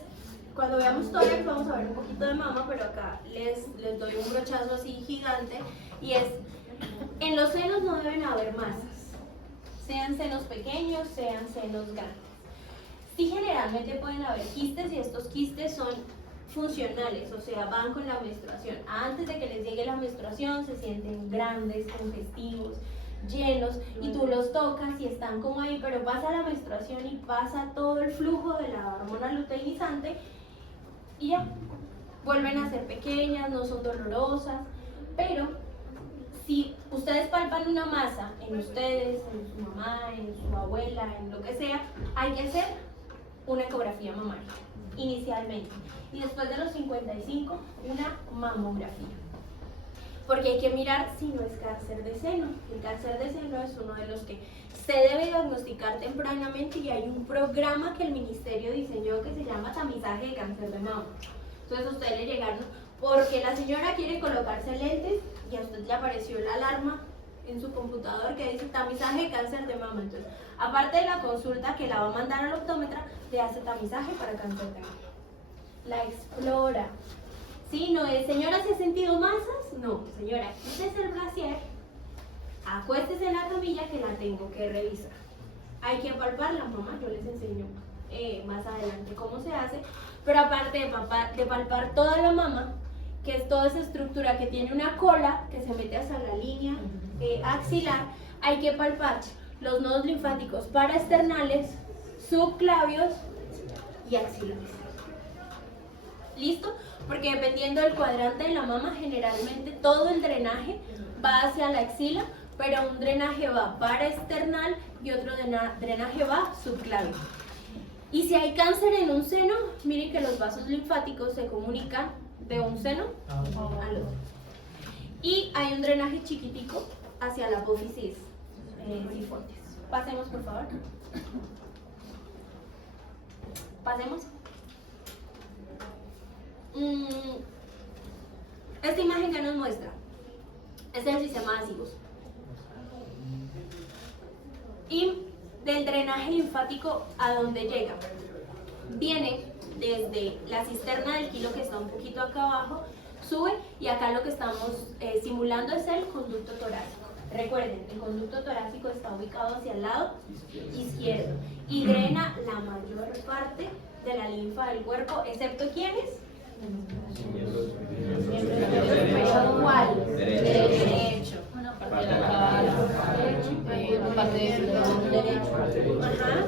cuando veamos tórax vamos a ver un poquito de mama, pero acá les doy un brochazo así gigante y es, en los senos no deben haber masas, sean senos pequeños, sean senos grandes. Sí, generalmente pueden haber quistes y estos quistes son funcionales, o sea, van con la menstruación. Antes de que les llegue la menstruación se sienten grandes, congestivos, llenos y tú los tocas y están como ahí, pero pasa la menstruación y pasa todo el flujo de la hormona luteinizante y ya, vuelven a ser pequeñas, no son dolorosas, pero si ustedes palpan una masa en ustedes, en su mamá, en su abuela, en lo que sea, hay que hacer una ecografía mamaria inicialmente y después de los 55 una mamografía, porque hay que mirar si no es cáncer de seno. El cáncer de seno es uno de los que se debe diagnosticar tempranamente y hay un programa que el ministerio diseñó que se llama tamizaje de cáncer de mama. Entonces a usted le llegaron porque la señora quiere colocarse lentes y a usted le apareció la alarma en su computador que dice tamizaje de cáncer de mama. Entonces, aparte de la consulta que la va a mandar al optómetra, le hace tamizaje para cáncer de mama. La explora. Sí, no es, señora, ¿se ha sentido masas? No, señora, quítese el brasier, acuéstese en la camilla que la tengo que revisar. Hay que palpar la mama, yo les enseño más adelante cómo se hace, pero aparte de palpar toda la mama, que es toda esa estructura que tiene una cola que se mete hasta la línea axilar, hay que palpar los nodos linfáticos paraesternales, subclavios y axilares. ¿Listo? Porque dependiendo del cuadrante de la mama, generalmente todo el drenaje va hacia la axila, pero un drenaje va paraesternal y otro drenaje va subclavio. Y si hay cáncer en un seno, miren que los vasos linfáticos se comunican de un seno al otro. Y hay un drenaje chiquitico hacia la apófisis sifoides. Pasemos, por favor. Pasemos. Esta imagen que nos muestra es el sistema ácido. Y del drenaje linfático a dónde llega, viene desde la cisterna del kilo que está un poquito acá abajo, sube y acá lo que estamos simulando es el conducto torácico. Recuerden, el conducto torácico está ubicado hacia el lado izquierdo y drena la mayor parte de la linfa del cuerpo, excepto ¿quiénes? ¿Cuál? Derecho. Ajá,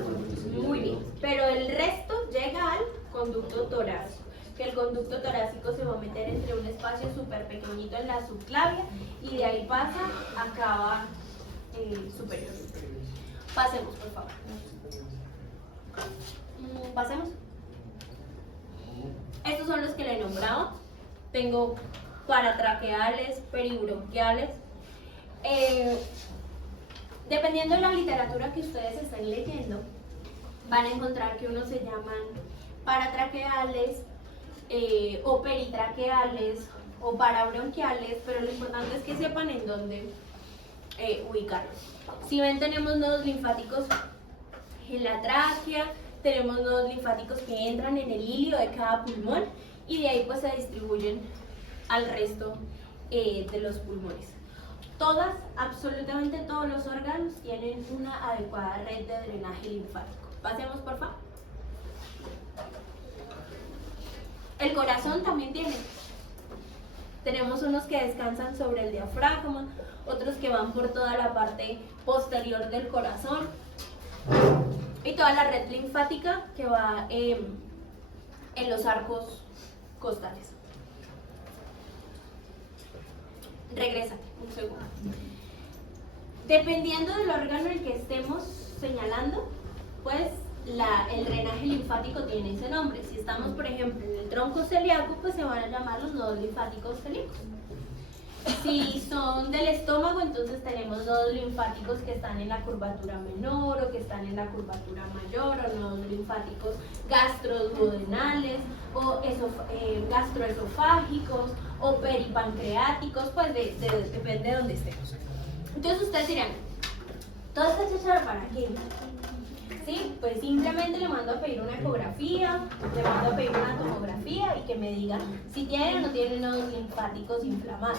muy bien. Pero el resto llega al conducto torácico. Que el conducto torácico se va a meter entre un espacio súper pequeñito en la subclavia y de ahí pasa a cava superior. Pasemos, por favor. Pasemos. Estos son los que le he nombrado. Tengo paratraqueales, peribronquiales. Dependiendo de la literatura que ustedes estén leyendo, van a encontrar que unos se llaman paratraqueales, o peritraqueales o parabronquiales, pero lo importante es que sepan en dónde ubicarlos. Si ven, tenemos nodos linfáticos en la tráquea, tenemos nodos linfáticos que entran en el hilio de cada pulmón y de ahí pues se distribuyen al resto de los pulmones. Todas, absolutamente todos los órganos tienen una adecuada red de drenaje linfático. Pasemos, por favor. El corazón también tiene. Tenemos unos que descansan sobre el diafragma, otros que van por toda la parte posterior del corazón y toda la red linfática que va en los arcos costales. Regrésate un segundo. Dependiendo del órgano en el que estemos señalando, pues el drenaje linfático tiene ese nombre. Si estamos, por ejemplo, en el tronco celíaco, pues se van a llamar los nodos linfáticos celíacos. Si son del estómago, entonces tenemos nodos linfáticos que están en la curvatura menor o que están en la curvatura mayor, o nodos linfáticos gastroduodenales o gastroesofágicos o peripancreáticos, pues depende de dónde estemos. Entonces ustedes dirán, ¿todo este chachar para qué? ¿Sí? Pues simplemente le mando a pedir una ecografía, le mando a pedir una tomografía y que me diga si tiene o no tiene nodos linfáticos inflamados.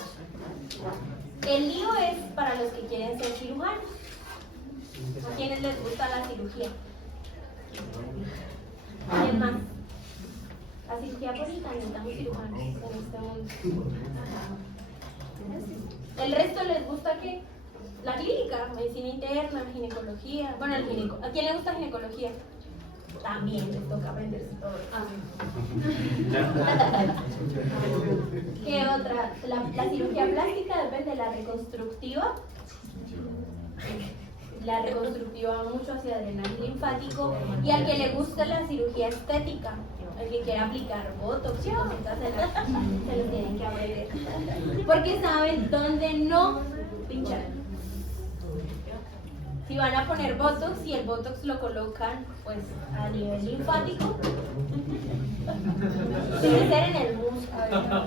El lío es para los que quieren ser cirujanos. ¿A quienes les gusta la cirugía? ¿Quién más? La cirugía pues necesitamos cirujanos en este mundo. ¿El resto les gusta qué? La clínica, medicina interna, ginecología. Bueno, ¿a quién le gusta ginecología? También les toca aprenderse todo. ¿Qué otra? La cirugía plástica depende de la reconstructiva. La reconstructiva va mucho hacia drenaje linfático. Y al que le gusta la cirugía estética, el que quiera aplicar botox, se lo tienen que aprender. Porque saben dónde no pinchar. Si van a poner botox y el botox lo colocan pues a nivel linfático, debe ser en el músculo.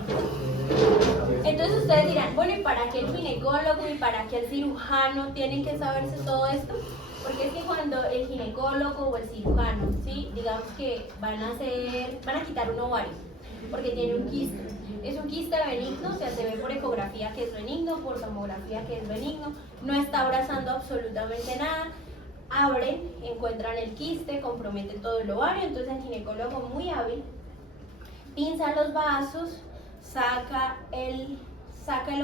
Entonces ustedes dirán, bueno, ¿y para qué el ginecólogo y para qué el cirujano tienen que saberse todo esto? Porque es que cuando el ginecólogo o el cirujano, ¿sí? Digamos que van a quitar un ovario porque tiene un quiste. Es un quiste benigno, o sea, se ve por ecografía que es benigno, por tomografía que es benigno, no está abrazando absolutamente nada. Abren, encuentran el quiste, compromete todo el ovario, entonces el ginecólogo muy hábil pinza los vasos, saca el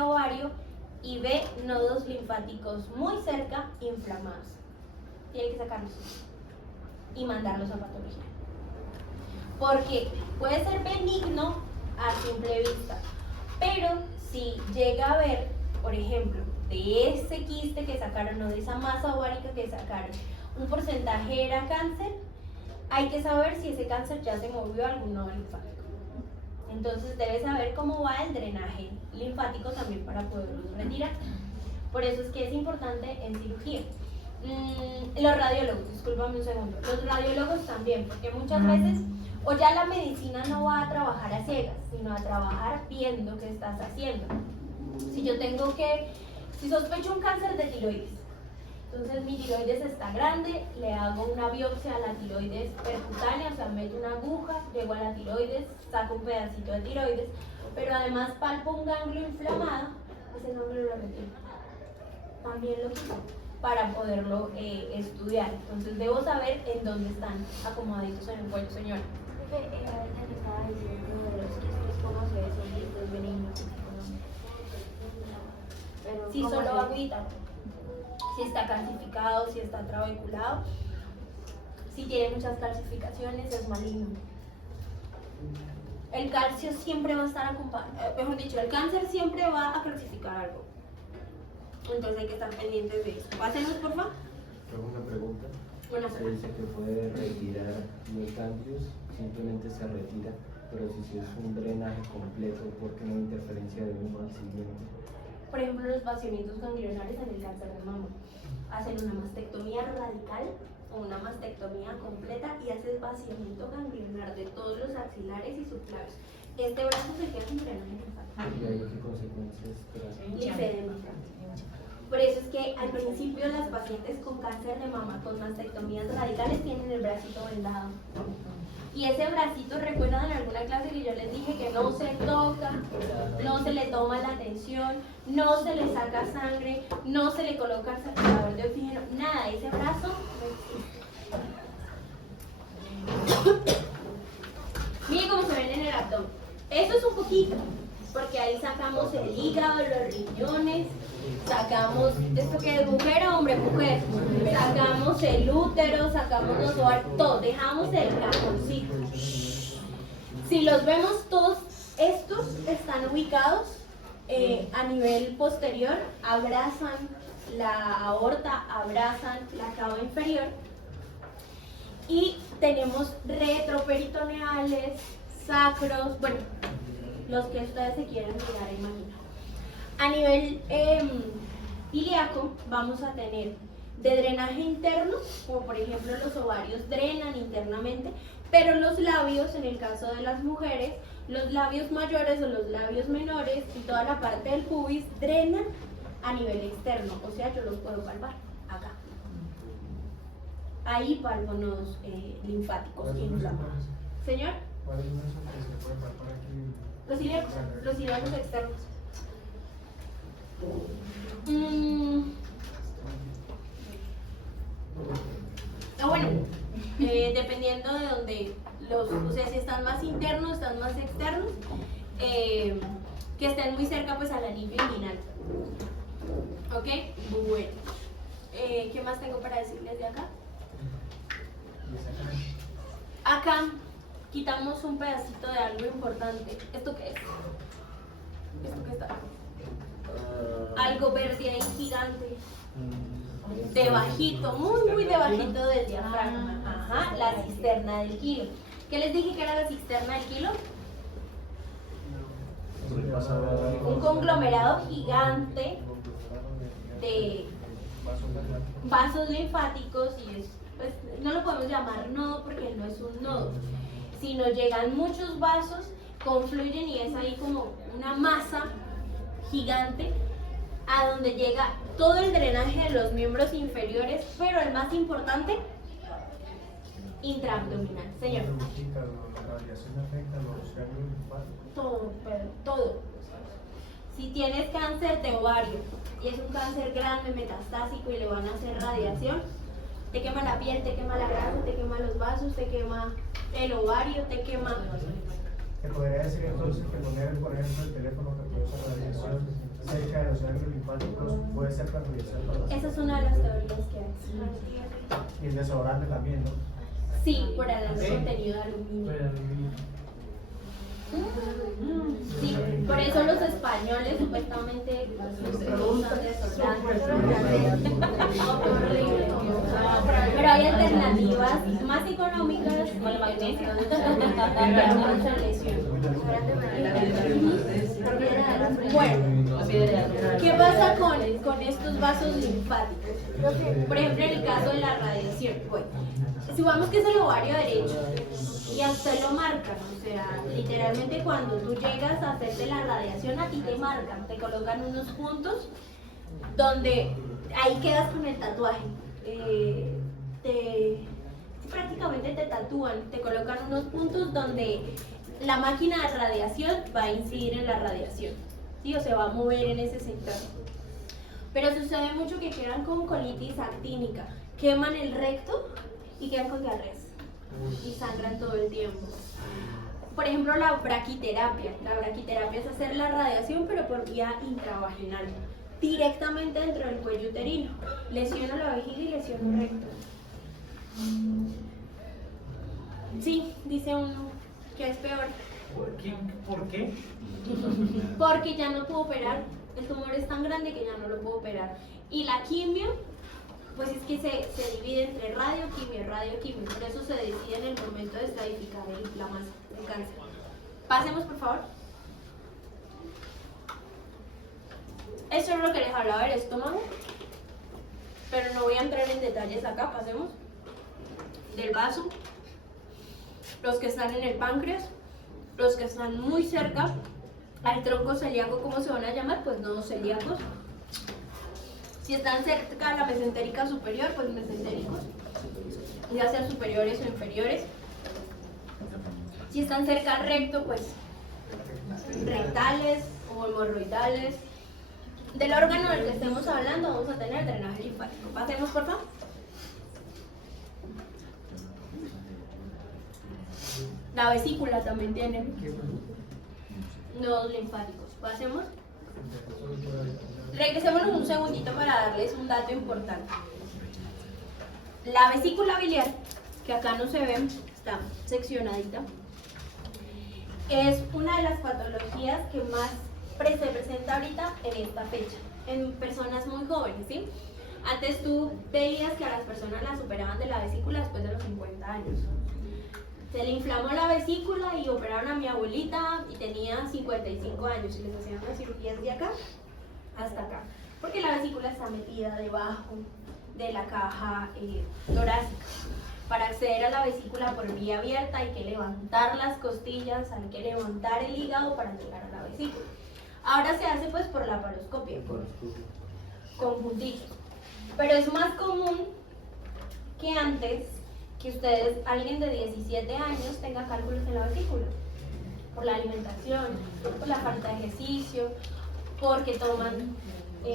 ovario y ve nodos linfáticos muy cerca inflamados. Tiene que sacarlos y mandarlos a patología. Porque puede ser benigno a simple vista, pero si llega a ver, por ejemplo, de ese quiste que sacaron o de esa masa ovárica que sacaron, un porcentaje era cáncer, hay que saber si ese cáncer ya se movió a algún nodo linfático. Entonces debe saber cómo va el drenaje linfático también para poderlo retirar. Por eso es que es importante en cirugía. Los radiólogos, discúlpame un segundo, los radiólogos también, porque muchas veces o ya la medicina no va a trabajar a ciegas, sino a trabajar viendo qué estás haciendo. Si sospecho un cáncer de tiroides, entonces mi tiroides está grande, le hago una biopsia a la tiroides percutánea, o sea, meto una aguja, llego a la tiroides, saco un pedacito de tiroides, pero además palpo un ganglio inflamado, ese ganglio lo retiro. también lo quito para poderlo estudiar. Entonces debo saber en dónde están acomodaditos en el cuello, señora. Ahorita que estaba diciendo de los quistes, ¿cómo se ve? Son quistes benignos. Pero Si ¿cómo solo se ve? agüita, si está calcificado, si está trabeculado, si tiene muchas calcificaciones, es maligno. El calcio siempre va a estar acompañado, mejor dicho, el cáncer siempre va a calcificar algo. Entonces hay que estar pendientes de eso. Pásenos, por favor. Tengo una pregunta. Buenas Se tardes. dice que puede retirar los ganglios, simplemente se retira, pero si es un drenaje completo, ¿por qué no interferencia de uno al siguiente? Por ejemplo, los vaciamientos ganglionares en el cáncer de mama. Hacen una mastectomía radical o una mastectomía completa y haces vaciamiento ganglionar de todos los axilares y subclavios. Este brazo se queda sin drenaje linfático. ¿Y hay qué consecuencias tras? Linfedema. Por eso es que al principio las pacientes con cáncer de mama con mastectomías radicales tienen el bracito vendado. Y ese bracito, recuerdan en alguna clase que yo les dije que no se toca, no se le toma la tensión, no se le saca sangre, no se le coloca el saturador de oxígeno, nada, ese brazo no existe. Miren cómo se ven en el abdomen. Eso es un poquito, porque ahí sacamos el hígado, los riñones, sacamos, ¿esto qué es? ¿Mujer o hombre? Mujer. Sacamos el útero, sacamos los ovarios, todo, dejamos el cajoncito. Si los vemos todos, estos están ubicados a nivel posterior, abrazan la aorta, abrazan la cava inferior y tenemos retroperitoneales, sacros, bueno, los que ustedes se quieran mirar e imaginar. A nivel ilíaco vamos a tener de drenaje interno, como por ejemplo los ovarios drenan internamente, pero los labios, en el caso de las mujeres, los labios mayores o los labios menores y toda la parte del pubis drenan a nivel externo, o sea, yo los puedo palpar acá. Ahí palpo nodos linfáticos. Señor, ¿Cuáles son esos que se pueden palpar aquí? los ilíacos externos. Bueno, dependiendo de donde o sea, si están más internos, están más externos, que estén muy cerca pues al anillo inguinal. ¿Ok? Bueno. ¿Qué más tengo para decirles de acá? Acá quitamos un pedacito de algo importante. ¿Esto qué es? ¿Esto qué está? Algo verde ahí gigante, debajito, muy debajito del diafragma. Ajá, la cisterna del kilo. ¿Qué les dije que era la cisterna del kilo? Un conglomerado gigante de vasos linfáticos y es, pues, no lo podemos llamar nodo porque no es un nodo, sino llegan muchos vasos, confluyen y es ahí como una masa gigante a donde llega todo el drenaje de los miembros inferiores, pero el más importante, intraabdominal. Señor. ¿La radiación afecta a los ganglios linfáticos? Todo, Pedro, todo. Si tienes cáncer de ovario y es un cáncer grande, metastásico y le van a hacer radiación, te quema la piel, te quema la grasa, te quema los vasos, te quema el ovario, te quema... ¿Te podría decir entonces que poner, por ejemplo, el teléfono que produce radiación cerca de los ganglios linfáticos puede ser perjudicial para la Esa es una de las teorías que hay. Y el desodorante también, ¿no? Sí, por el alto contenido de aluminio. Sí, por eso los españoles supuestamente usan desodorantes. Pero hay alternativas más económicas y que no causan lesión. Bueno, ¿qué pasa con estos vasos linfáticos? Por ejemplo, en el caso de la radiación, bueno, supongamos que es el ovario derecho y a usted lo marcan, o sea, literalmente cuando tú llegas a hacerte la radiación a ti te marcan, te colocan unos puntos donde ahí quedas con el tatuaje, prácticamente te tatúan, te colocan unos puntos donde la máquina de radiación va a incidir en la radiación, ¿sí? O se va a mover en ese sector. Pero sucede mucho que quedan con colitis actínica, queman el recto y quedan con diarreas y sangran todo el tiempo. Por ejemplo, la braquiterapia. La braquiterapia es hacer la radiación pero por vía intravaginal, directamente dentro del cuello uterino. Lesiona la vejiga y lesiona el recto. Sí, dice uno que es peor. ¿Por qué? Porque ya no puedo operar. El tumor es tan grande que ya no lo puedo operar. Y la quimio, pues es que se divide entre radioquimio. Por eso se decide en el momento de estratificar la masa de cáncer. Pasemos, por favor. Esto es lo que les hablaba del estómago, pero no voy a entrar en detalles acá. Pasemos. Del vaso, los que están en el páncreas, los que están muy cerca al tronco celíaco, ¿cómo se van a llamar? Pues nodos celíacos. Si están cerca a la mesentérica superior, pues mesentéricos, ya sean superiores o inferiores. Si están cerca al recto, pues rectales o hemorroidales. Del órgano del que estemos hablando vamos a tener drenaje linfático. Pasemos, por favor. La vesícula también tiene nodos linfáticos. Pasemos. Regresémonos un segundito para darles un dato importante. La vesícula biliar, que acá no se ve, está seccionadita, es una de las patologías que más se presenta ahorita en esta fecha, en personas muy jóvenes, ¿sí? Antes tú veías que a las personas las operaban de la vesícula después de los 50 años. Se le inflamó la vesícula y operaron a mi abuelita y tenía 55 años y les hacían las cirugías de acá hasta acá, porque la vesícula está metida debajo de la caja torácica. Para acceder a la vesícula por vía abierta hay que levantar las costillas, hay que levantar el hígado para llegar a la vesícula. Ahora se hace pues por laparoscopia, con puntillos. Pero es más común que antes que ustedes, alguien de 17 años, tenga cálculos en la vesícula. Por la alimentación, por la falta de ejercicio, porque toman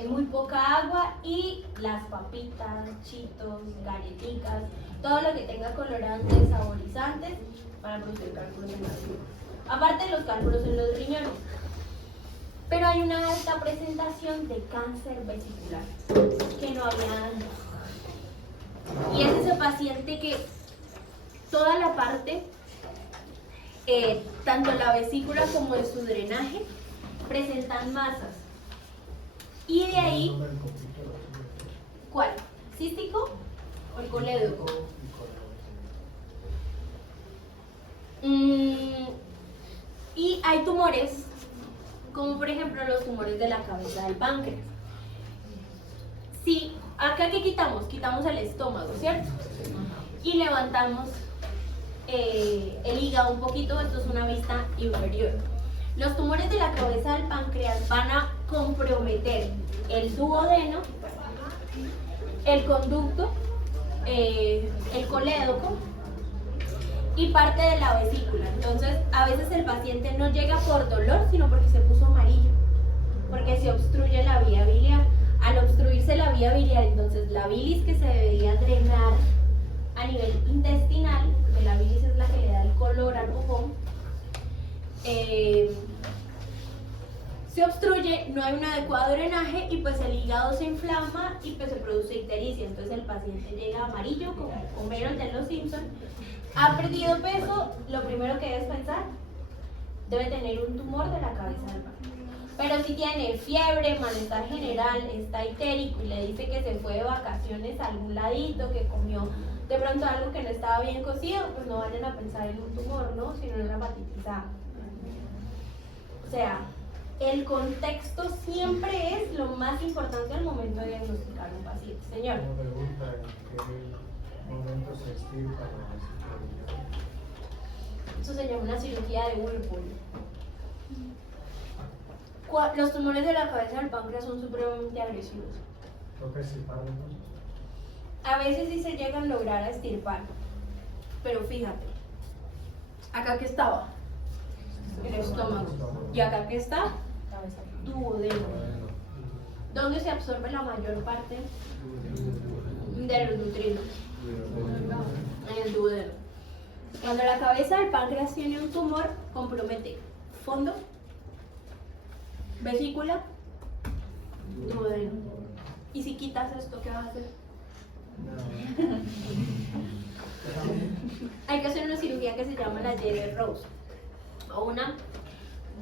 muy poca agua y las papitas, chitos, galletitas, todo lo que tenga colorantes, saborizantes, para producir cálculos en la vesícula. Aparte de los cálculos en los riñones. Pero hay una alta presentación de cáncer vesicular que no había antes. Y es ese paciente que toda la parte, tanto la vesícula como de su drenaje, presentan masas. Y de ahí, ¿cuál? ¿Cístico o el colédoco? Y hay tumores, como por ejemplo los tumores de la cabeza del páncreas. Sí, acá ¿qué quitamos? Quitamos el estómago, ¿cierto? Y levantamos el hígado un poquito, esto es una vista inferior. Los tumores de la cabeza del páncreas van a comprometer el duodeno, el conducto, el colédoco y parte de la vesícula. Entonces, a veces el paciente no llega por dolor, sino porque se puso amarillo, porque se obstruye la vía biliar. Al obstruirse la vía biliar, entonces la bilis que se debería drenar a nivel intestinal, porque la bilis es la que le da el color al popó, se obstruye, no hay un adecuado drenaje y pues el hígado se inflama y pues se produce ictericia. Entonces el paciente llega amarillo como Homero de los Simpsons, ha perdido peso, lo primero que debes pensar, debe tener un tumor de la cabeza del páncreas. Pero si tiene fiebre, malestar general, está ictérico y le dice que se fue de vacaciones a algún ladito, que comió de pronto algo que no estaba bien cocido, pues no vayan a pensar en un tumor, ¿no? Sino en una hepatitis A. O sea, el contexto siempre es lo más importante al momento de diagnosticar un paciente. Señor. Una pregunta, ¿en qué momento se extirpa la vesícula? Eso se llama una cirugía de Whirlpool. Los tumores de la cabeza del páncreas son supremamente agresivos. ¿Toca extirparlo entonces? A veces sí se llegan a lograr a extirpar, pero fíjate, acá que estaba el estómago y acá que está duodeno. ¿Dónde se absorbe la mayor parte de los nutrientes? En el duodeno. Cuando la cabeza del páncreas tiene un tumor, compromete fondo, vesícula, duodeno. Y si quitas esto, ¿qué vas a hacer? Hay que hacer una cirugía que se llama la Jeder-Rose o una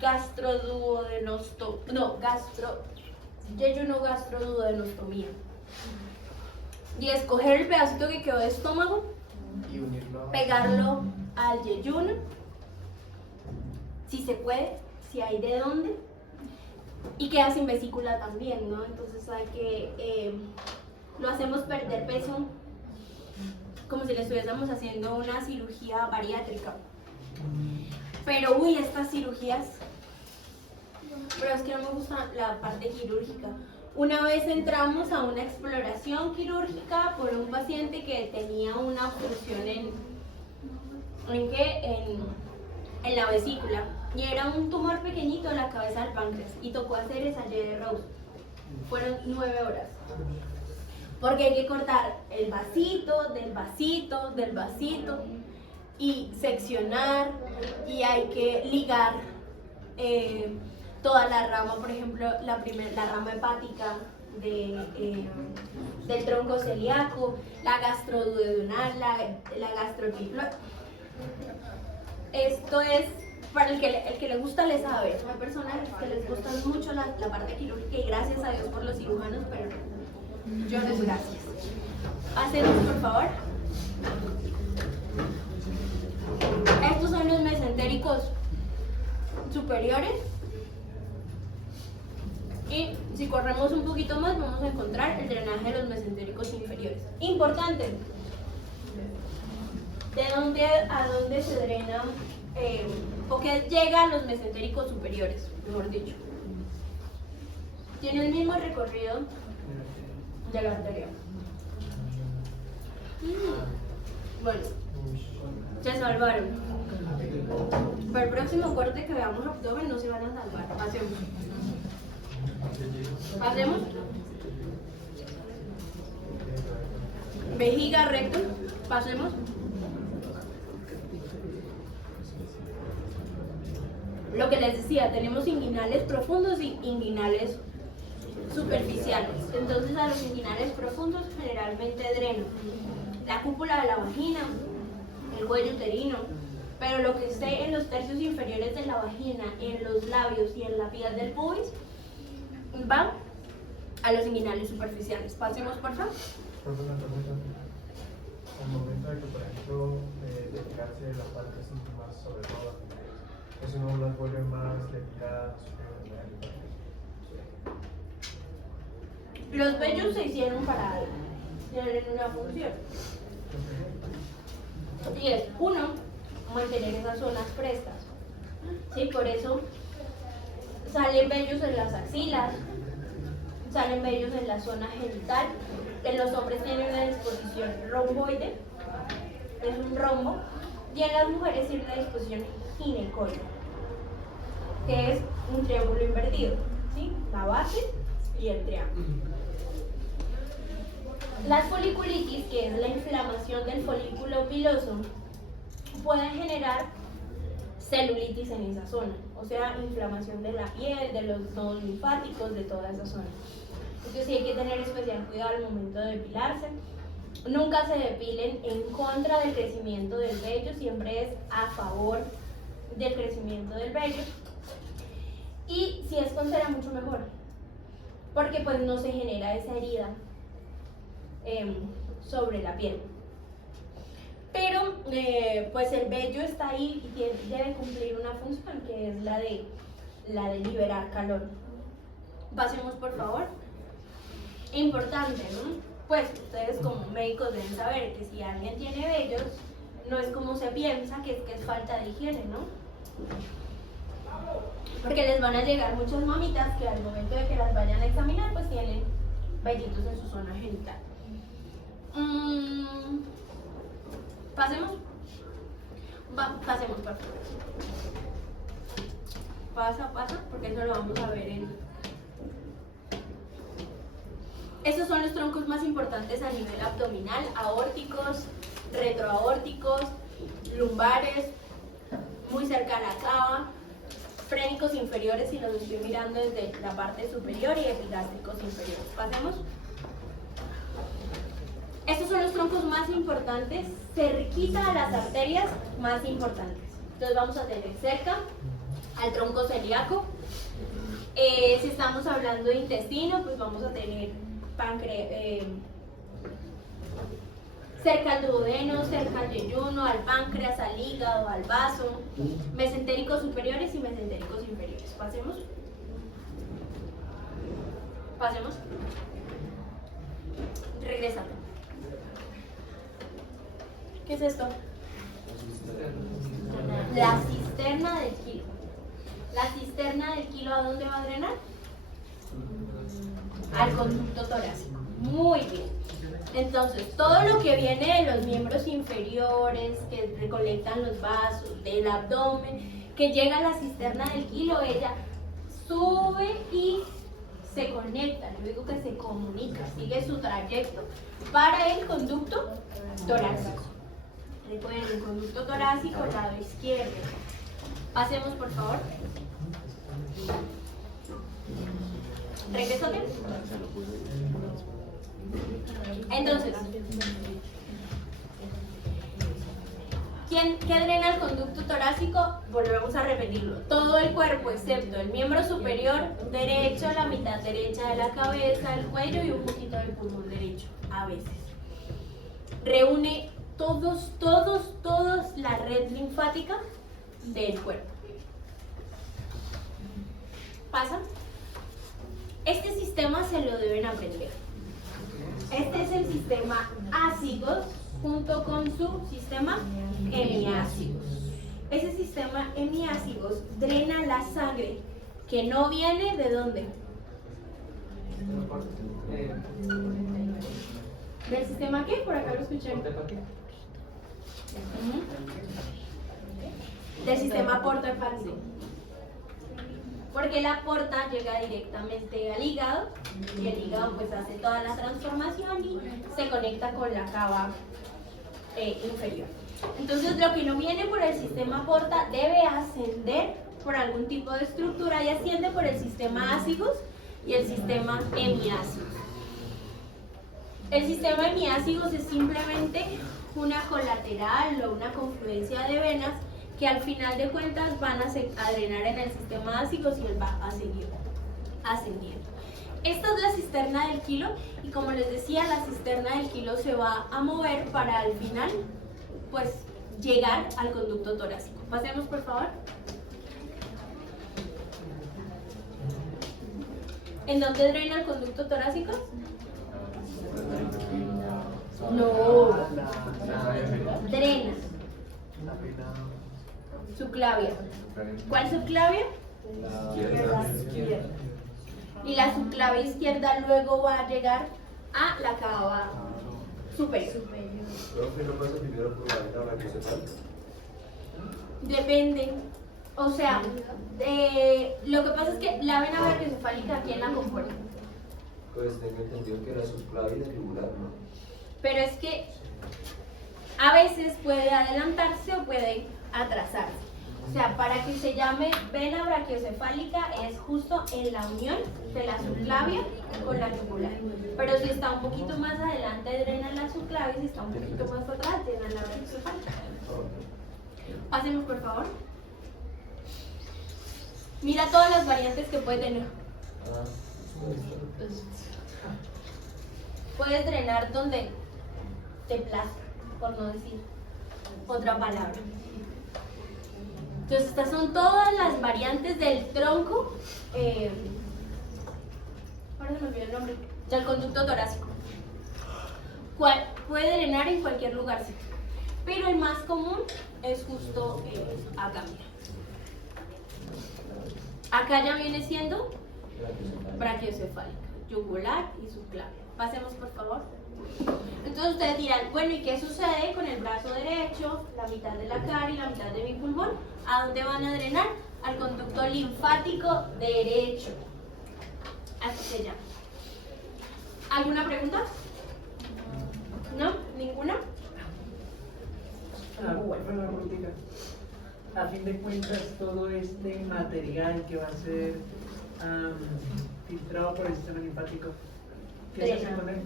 gastroduodenostomía. Y escoger el pedacito que quedó de estómago, Y unirlo a... pegarlo al yeyuno, si se puede, si hay de dónde, y queda sin vesícula también, ¿no? Entonces hay que, lo hacemos perder peso como si le estuviésemos haciendo una cirugía bariátrica. Pero uy, estas cirugías, pero es que no me gusta la parte quirúrgica. Una vez entramos a una exploración quirúrgica por un paciente que tenía una obstrucción en la vesícula y era un tumor pequeñito en la cabeza del páncreas y tocó hacer esa Jeder-Rose. Fueron 9 horas. Porque hay que cortar el vasito, del vasito, del vasito y seccionar y hay que ligar toda la rama, por ejemplo, la rama hepática del tronco celíaco, la gastroduodenal, la gastroepifloide. Esto es para el que le gusta le sabe. Hay personas que les gusta mucho la parte quirúrgica y gracias a Dios por los cirujanos, pero yo no, gracias. Hacemos, por favor. Estos son los mesentéricos superiores. Y si corremos un poquito más, vamos a encontrar el drenaje de los mesentéricos inferiores. Importante. ¿De dónde a dónde se drena o qué llega a los mesentéricos superiores, mejor dicho? Tiene el mismo recorrido de la arteria. Bueno, se salvaron. Para el próximo corte que veamos abdomen no se van a salvar. Hacemos vejiga, recto, pasemos. Lo que les decía, tenemos inguinales profundos y inguinales superficiales. Entonces a los inguinales profundos generalmente dreno la cúpula de la vagina, el cuello uterino, pero lo que esté en los tercios inferiores de la vagina, en los labios y en la piel del pubis, va a los inguinales superficiales. Pasemos, por favor. Por una pregunta. Al momento de que, por ejemplo, depilarse la parte íntima, sobre todo, eso no las vuelve más delicadas. Los vellos se hicieron para tener una función. Y es, uno, mantener esas zonas frescas. ¿Sí? Por eso salen vellos en las axilas, salen vellos en la zona genital. En los hombres tiene una disposición romboide, es un rombo, y en las mujeres tiene una disposición ginecoide, que es un triángulo invertido, ¿sí? La base y el triángulo. Las foliculitis, que es la inflamación del folículo piloso, pueden generar celulitis en esa zona, o sea, inflamación de la piel, de los nodos linfáticos, de toda esa zona. Entonces sí hay que tener especial cuidado al momento de depilarse. Nunca se depilen en contra del crecimiento del vello, siempre es a favor del crecimiento del vello. Y si es con cera, mucho mejor, porque pues no se genera esa herida sobre la piel. Pero pues el vello está ahí y debe cumplir una función, que es la de liberar calor. Pasemos, por favor. Importante, ¿no? Pues ustedes como médicos deben saber que si alguien tiene vellos, no es como se piensa que es falta de higiene, ¿no? Porque les van a llegar muchas mamitas que al momento de que las vayan a examinar, pues tienen vellitos en su zona genital. Pasemos. Pasemos, por favor. Pasa, porque eso lo vamos a ver Estos son los troncos más importantes a nivel abdominal: aórticos, retroaórticos, lumbares, muy cerca a la cava, frénicos inferiores, si los estoy mirando desde la parte superior, y epigástricos inferiores. Pasemos. Estos son los troncos más importantes, cerquita a las arterias más importantes. Entonces vamos a tener cerca al tronco celíaco. Si estamos hablando de intestino, pues vamos a tener cerca al duodeno, cerca al yeyuno, al páncreas, al hígado, al vaso, mesentéricos superiores y mesentéricos inferiores. Pasemos. Pasemos. Regrésate. ¿Qué es esto? La cisterna del kilo. ¿La cisterna del kilo a dónde va a drenar? Al conducto torácico. Muy bien. Entonces, todo lo que viene de los miembros inferiores, que recolectan los vasos, del abdomen, que llega a la cisterna del kilo, ella sube y se conecta, luego que se comunica, sigue su trayecto para el conducto torácico. Recuerden, conducto torácico, lado izquierdo. Pasemos, por favor. Regrésate. Entonces, ¿qué drena el conducto torácico? Volvemos a repetirlo. Todo el cuerpo, excepto el miembro superior derecho, la mitad derecha de la cabeza, el cuello y un poquito del pulmón derecho, a veces. Reúne todos la red linfática del cuerpo. ¿Pasa? Este sistema se lo deben aprender. Este es el sistema ácigos junto con su sistema hemiácigos. Ese sistema hemiácigos drena la sangre que no viene ¿de dónde? ¿Del sistema qué? Por acá lo escuché. Del sistema portaenfático. Porque la porta llega directamente al hígado y el hígado pues hace toda la transformación y se conecta con la cava inferior. Entonces lo que no viene por el sistema porta debe ascender por algún tipo de estructura y asciende por el sistema ácigos y el sistema hemiácigos. El sistema hemiácigos es simplemente una colateral o una confluencia de venas que al final de cuentas van a drenar en el sistema ácigos y él va a seguir ascendiendo. Esta es la cisterna del kilo y como les decía, la cisterna del kilo se va a mover para al final pues llegar al conducto torácico. Pasemos, por favor. ¿En dónde drena el conducto torácico? No. Drena. Subclavia. ¿Cuál subclavia? Izquierda. Y la subclavia izquierda luego va a llegar a la cava superior. ¿No pasa primero por la vena brachiocefal? Depende. O sea, lo que pasa es que la vena brachiocefálica, ¿quién la compone? Pues tengo entendido que era subclavia y tubular, ¿no? Pero es que a veces puede adelantarse o puede atrasarse. O sea, para que se llame vena brachiocefálica es justo en la unión de la subclavia con la yugular. Pero si está un poquito más adelante, drena la subclavia, si está un poquito más atrás, drena la brachiocefálica. Pasemos, por favor. Mira todas las variantes que puede tener. Puedes drenar donde te plazca, por no decir otra palabra. Entonces estas son todas las variantes del tronco, ahora se me olvidó el nombre, del conducto torácico. Puede drenar en cualquier lugar, sí, pero el más común es justo acá, mira. Acá ya viene siendo brachiocefálica, yugular y subclavia. Pasemos, por favor. Entonces ustedes dirán, bueno, ¿y qué sucede con el brazo derecho, la mitad de la cara y la mitad de mi pulmón? ¿A dónde van a drenar? Al conducto linfático derecho. Así se llama. ¿Alguna pregunta? ¿No? ¿Ninguna? Bueno, una preguntita. A fin de cuentas, todo este material que va a ser filtrado por el sistema linfático, ¿qué se hace con él?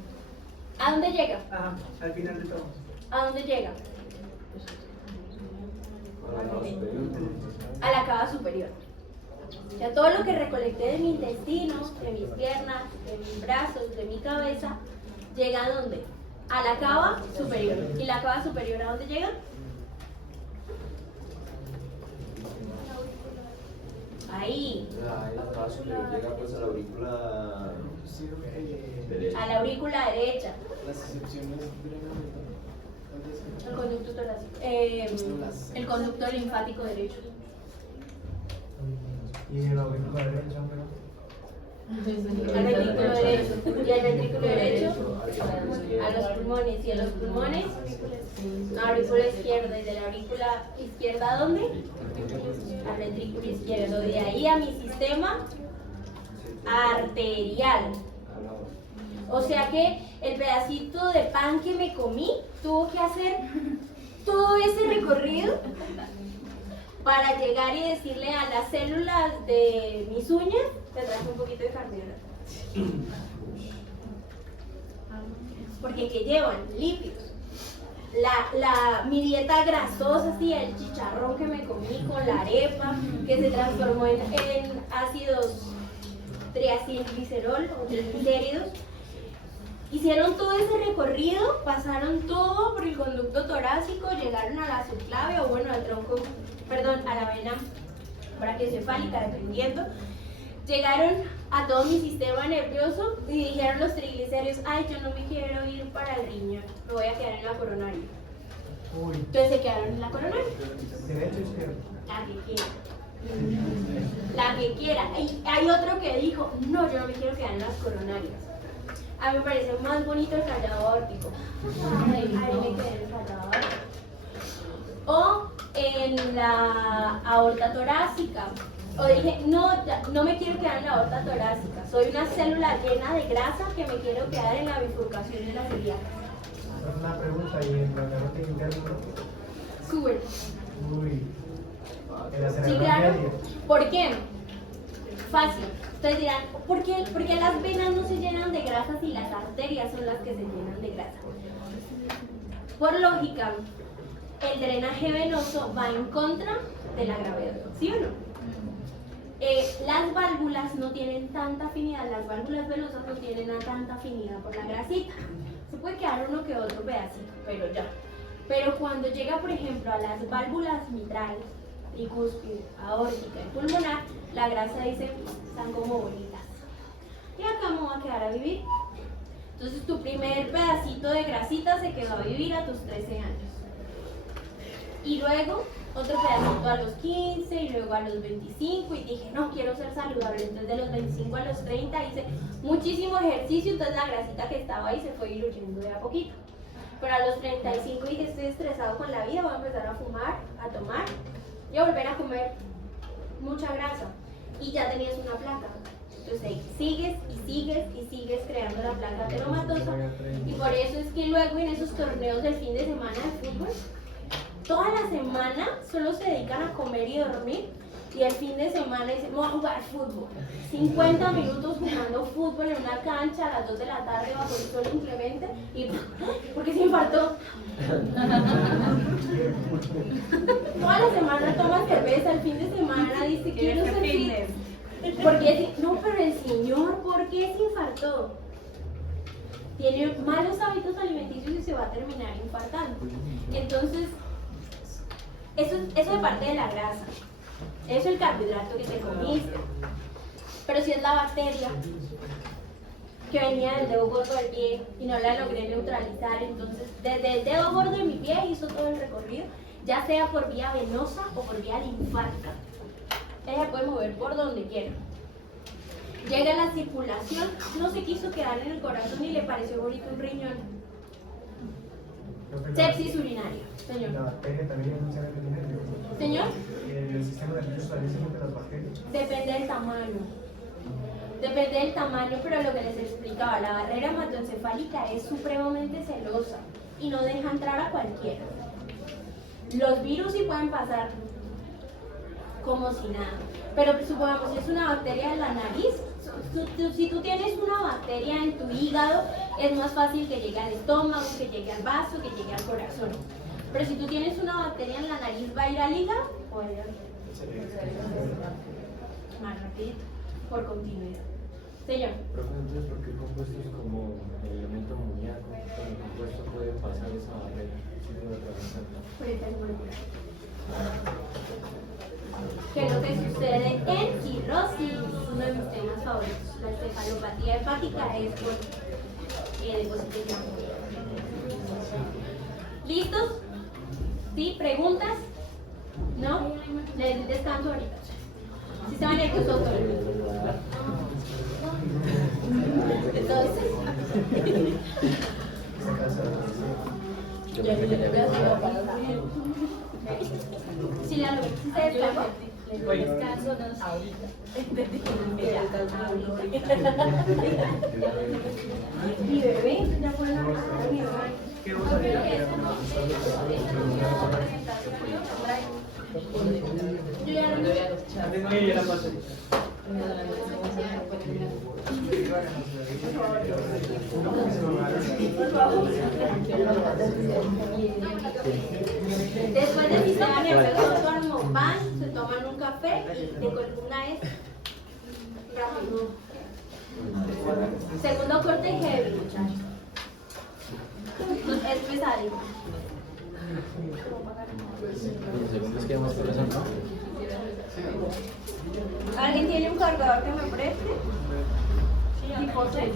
¿A dónde llega? Ajá, al final de todo. ¿A dónde llega? Para la superior. A la cava superior. O sea, todo lo que recolecté de mi intestino, de mis piernas, de mis brazos, de mi cabeza, llega ¿a dónde? A la cava superior. ¿Y la cava superior a dónde llega? Ahí, La cava superior llega pues a la aurícula derecha. a la aurícula derecha. Las excepciones El conducto torácico. El conducto linfático derecho. Y en la aurícula derecha, pero. Al ventrículo derecho. Y al ventrículo derecho a los pulmones. Y a los pulmones a aurícula izquierda. Y de la aurícula izquierda ¿a dónde? Al ventrículo izquierdo. De ahí a mi sistema arterial. O sea que el pedacito de pan que me comí tuvo que hacer todo ese recorrido para llegar y decirle a las células de mis uñas, te traje un poquito de carbohidratos. Porque que llevan lípidos. Mi dieta grasosa, así, el chicharrón que me comí con la arepa, que se transformó en ácidos triacilglicerol o triglicéridos. Hicieron todo ese recorrido, pasaron todo por el conducto torácico, llegaron a la subclavia o bueno, al tronco, perdón, a la vena brachiocefálica, dependiendo. Llegaron a todo mi sistema nervioso y dijeron los triglicéridos, ay, yo no me quiero ir para el riñón, me voy a quedar en la coronaria. Uy, Entonces se quedaron en la coronaria, derecha o izquierda. la que quiera. La que quiera. Hay otro que dijo, no, yo no me quiero quedar en las coronarias. A mí me parece más bonito el callado aórtico. Ahí me quedé en el callado aórtico. O en la aorta torácica. O dije, no, no me quiero quedar en la aorta torácica. Soy una célula llena de grasa que me quiero quedar en la bifurcación de la ilíaca. Una pregunta, ¿y en la carótida interna? Sube. Uy, en la Sí, cerebral claro. media. ¿Por qué? Fácil. Ustedes dirán, ¿por qué las venas no se llenan de grasa si las arterias son las que se llenan de grasa? Por lógica, el drenaje venoso va en contra de la gravedad, ¿sí o no? Las válvulas no tienen tanta afinidad, las válvulas venosas no tienen tanta afinidad por la grasita. Se puede quedar uno que otro pedacito, pero ya. Pero cuando llega, por ejemplo, a las válvulas mitrales, tricúspide, aórtica y pulmonar, la grasa dice, están como bonitas. Y acá me voy a quedar a vivir. Entonces tu primer pedacito de grasita se quedó a vivir a tus 13 años. Y luego otro pedacito a los 15 y luego a los 25 y dije, no, quiero ser saludable. Entonces de los 25 a los 30 hice muchísimo ejercicio, entonces la grasita que estaba ahí se fue diluyendo de a poquito. Pero a los 35 dije, estoy estresado con la vida, voy a empezar a fumar, a tomar y a volver a comer mucha grasa. Y ya tenías una placa. Entonces ahí sigues y sigues y sigues creando la placa ateromatosa. Y por eso es que luego en esos torneos del fin de semana de fútbol, toda la semana solo se dedican a comer y dormir. Y el fin de semana dicen, vamos a jugar fútbol. 50 minutos jugando fútbol en una cancha a las 2 de la tarde bajo el sol inclemente. Y porque se infartó. Toda la semana toma cerveza, el fin de semana dice, quiero ser fitness. Porque no, pero el señor, ¿por qué se infartó? Tiene malos hábitos alimenticios y se va a terminar infartando. Entonces, eso es parte de la grasa. Eso es el carbohidrato que te comiste. Pero si es la bacteria que venía del dedo gordo del pie y no la logré neutralizar, entonces desde el dedo gordo de mi pie hizo todo el recorrido, ya sea por vía venosa o por vía linfática. Ella puede mover por donde quiera. Llega la circulación, no se quiso quedar en el corazón y le pareció bonito un riñón. Sepsis urinaria, señor. La bacteria también funciona en el nervio. Señor, El sistema nervioso también se mete las bacterias. depende del tamaño. Depende del tamaño, pero lo que les explicaba, la barrera hematoencefálica es supremamente celosa y no deja entrar a cualquiera. Los virus sí pueden pasar como si nada, pero supongamos si es una bacteria en la nariz, si tú tienes una bacteria en tu hígado, es más fácil que llegue al estómago, que llegue al vaso, que llegue al corazón. Pero si tú tienes una bacteria en la nariz, ¿va a ir al hígado o va a ir al más rapidito, por continuidad? Señor. Profe, entonces, ¿por qué compuestos como el elemento amoníaco, con el compuesto puede pasar esa barrera? ¿Sí puede atravesarla? ¿Qué es lo que sucede en cirrosis? Uno de mis temas favoritos. La encefalopatía hepática es por depósitos de amoníaco. ¿Listos? ¿Sí? ¿Preguntas? ¿No? Les doy descanso ahorita. Sistema nervioso autónomo. Entonces, si la luz se descarga, descanso mi bebé, ya fue la mi hermano. Yo ya lo Después de sistema nervioso autónomo, van, se toman un café y de columna es rápido. Segundo corte heavy, muchachos. Es pesadito. ¿Alguien tiene un cargador que me preste? Tipo 6.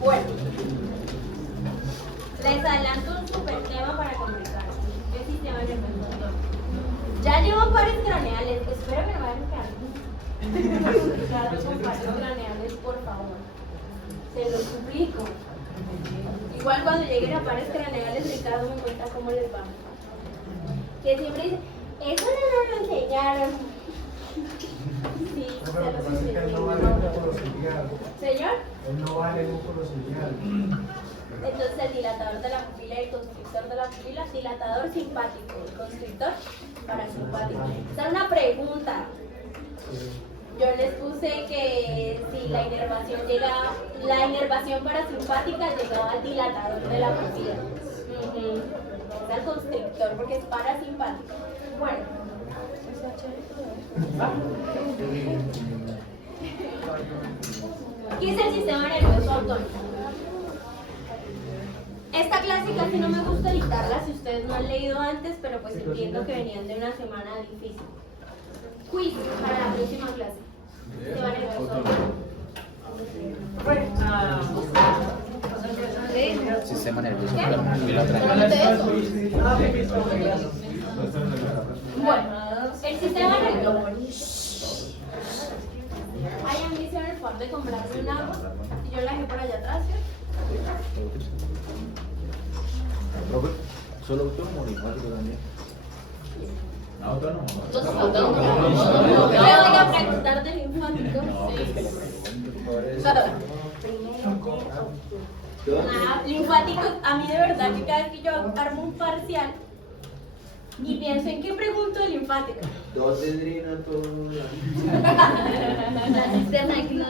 Bueno, les adelanto un super tema para conversar. ¿Qué sistema nervioso autónomo? Ya llevo pares craneales, espero que no vayan a quedar con pares craneales, por favor. Se los suplico. Igual cuando lleguen a pares craneales, Ricardo me cuenta cómo les va. Que siempre dice, eso no nos lo enseñaron. Sí, se los enseñaron. ¿Señor? Él no vale un solo señal. Entonces el dilatador de la pupila y el constrictor de la pupila, dilatador simpático, el constrictor parasimpático. Esta es una pregunta. Yo les puse que si la inervación parasimpática llegaba al dilatador de la pupila. Es al constrictor porque es parasimpático. Bueno. ¿Qué es el sistema nervioso autónomo? Esta clase casi no me gusta editarla si ustedes no han leído antes, pero pues entiendo que venían de una semana difícil. Quiz para la próxima clase. Sistema nervioso autónomo. Sistema nervioso ¿Qué? Bueno, el sistema nervioso. Hay ambición en el favor de comprarme un agua y yo la dejé por allá atrás. Profe, ¿solo autónomo o linfático también? Autónomo. No me voy a preguntar de linfático. Linfático, a mí de verdad que cada vez que yo armo un parcial y pienso en qué pregunto de linfático. ¿Dónde drena todo? La cisterna que no.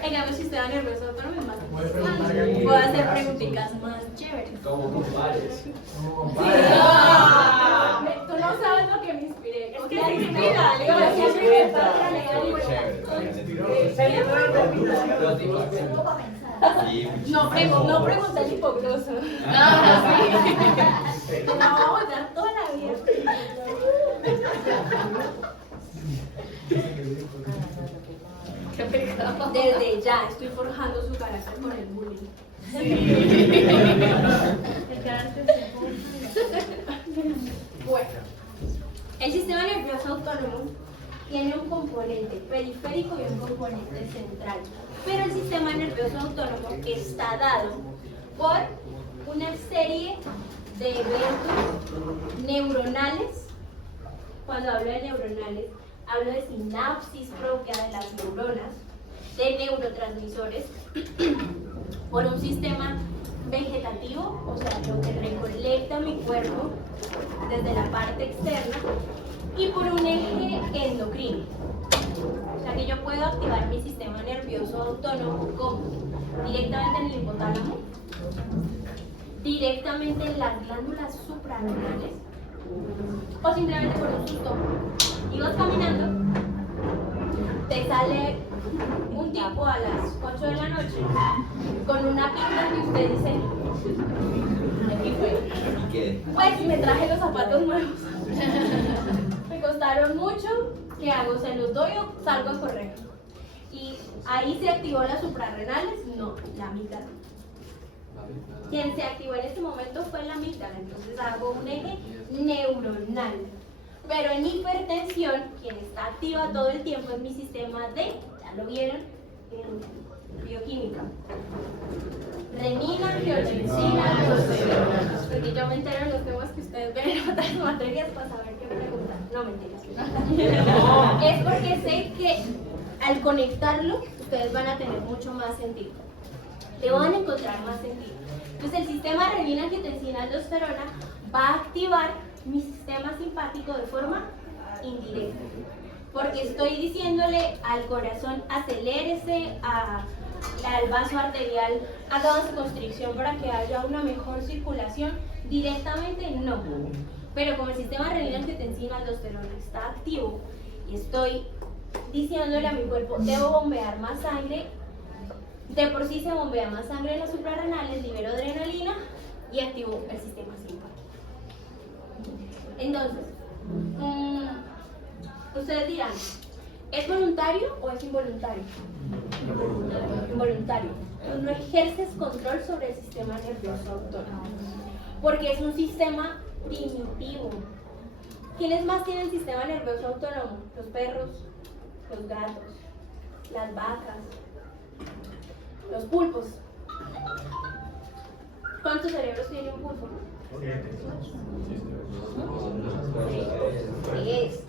En cambio, el sistema nervioso autónomo es más Puedes preguntar a puedo hacer preguntitas más chéveres. Como compares. ¿Cómo Sí. compares? Tú no sabes lo que me inspiré. Es que Ya se inspira, inspira, le digo, se decía inspira. primero, para leer y bueno. No pregunta el hipocroso. Te la vamos a dar toda la vida. Desde ya estoy forjando su carácter con el bullying. Bueno, el sistema nervioso autónomo tiene un componente periférico y un componente central. Pero el sistema nervioso autónomo está dado por una serie de eventos neuronales. Cuando hablo de neuronales, hablo de sinapsis propia de las neuronas, de neurotransmisores, por un sistema vegetativo, o sea, lo que recolecta mi cuerpo desde la parte externa, y por un eje endocrino. O sea que yo puedo activar mi sistema nervioso autónomo como directamente en el hipotálamo, directamente en las glándulas suprarrenales, o simplemente por un susto. Ibas caminando, te sale un tipo a las 8 de la noche con una pinta que usted dice, aquí fue. ¿Y qué? Pues me traje los zapatos nuevos. Me costaron mucho. ¿Qué hago? ¿Se los doy o salgo a correr? Y ahí se activó las suprarrenales, no, la amígdala. Quien se activó en este momento fue la amígdala, entonces hago un eje neuronal. Pero en hipertensión, quien está activa todo el tiempo es mi sistema D, ya lo vieron en bioquímica. Renina, angiotensina, aldosterona. Porque yo me entero en los temas que ustedes ven en otras materias para saber qué preguntar. No, mentiras. Es porque sé que al conectarlo, ustedes van a tener mucho más sentido. Le van a encontrar más sentido. Entonces el sistema renina, angiotensina, aldosterona va a activar mi sistema simpático de forma indirecta. Porque estoy diciéndole al corazón, acelérese, al vaso arterial, haga vasoconstricción para que haya una mejor circulación. Directamente no. Pero como el sistema renina, angiotensina, aldosterona está activo y estoy diciéndole a mi cuerpo, debo bombear más sangre. De por sí se bombea más sangre en las suprarrenales, libero adrenalina y activo el sistema simpático. Entonces, ustedes dirán, ¿es voluntario o es involuntario? Involuntario. Tú no ejerces control sobre el sistema nervioso autónomo, porque es un sistema primitivo. ¿Quiénes más tienen sistema nervioso autónomo? Los perros, los gatos, las vacas, los pulpos. ¿Cuántos cerebros tiene un pulpo? 10.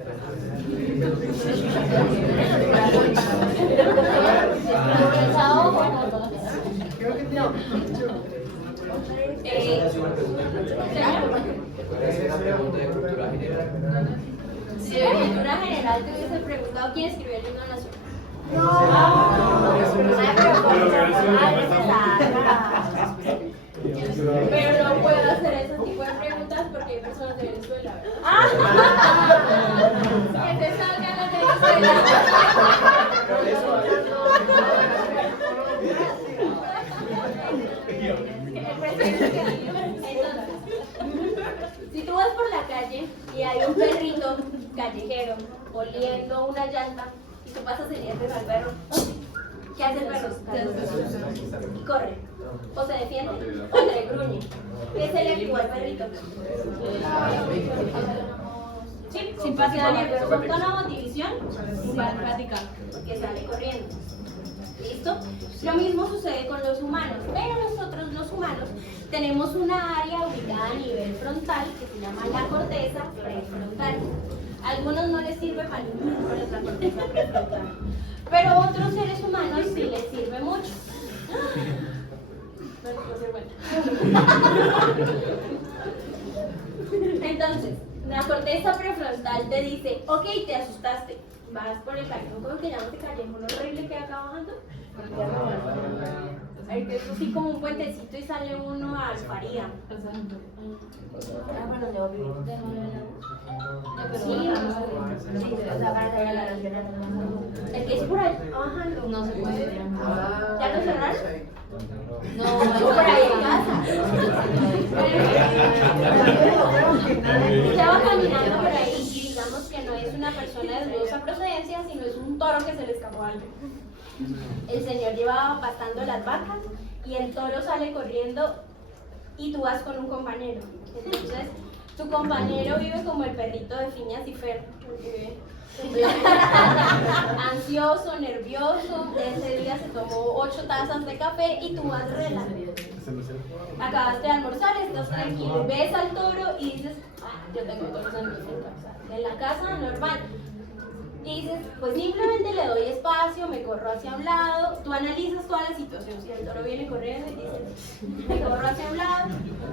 No. ¿Puede hacer una pregunta de cultura general? Si de cultura general te hubiese preguntado quién escribió el himno nacional. Pero no puedo hacer ese tipo de preguntas porque hay personas de Venezuela. Que se salgan las de Venezuela. Entonces, si tú vas por la calle y hay un perrito callejero oliendo una llanta y tú pasas el diente al perro, ¿qué hace el perro? Corre, o se defiende, o te gruñe. ¿Qué se le activó al perrito? Sí, simpatía nerviosa autónoma, división simpática, que sale corriendo. ¿Listo? Lo mismo sucede con los humanos, pero nosotros los humanos tenemos una área ubicada a nivel frontal que se llama la corteza prefrontal. A algunos no les sirve para la corteza prefrontal, pero a otros seres humanos sí les sirve mucho. No les puedo ser buena. Entonces, la corteza prefrontal te dice, ok, te asustaste, vas por el callejón, ¿cómo que llama ese callejón horrible que hay acá bajando? Hay que es así como un puentecito y sale uno a Alfaría. Bueno, debo vivir. Sí, O sea, para tener la nacional. el que es por ahí bajando. No se puede. ¿Ya lo cerraron? No, O por ahí en casa. Usted va caminando por ahí y digamos que no es una persona de dudosa procedencia, sino es un toro que se le escapó algo. El señor llevaba pastando las vacas y el toro sale corriendo y tú vas con un compañero. Entonces, tu compañero vive como el perrito de Phineas y Ferb, porque ansioso, nervioso, ese día se tomó 8 tazas de café y tú vas relajado. Acabaste de almorzar, estás tranquilo, ves al toro y dices, yo tengo toros en mi finca, o sea, en la casa normal. Y dices, pues simplemente le doy espacio, me corro hacia un lado, tú analizas toda la situación, si el toro viene corriendo y dices, me corro hacia un lado,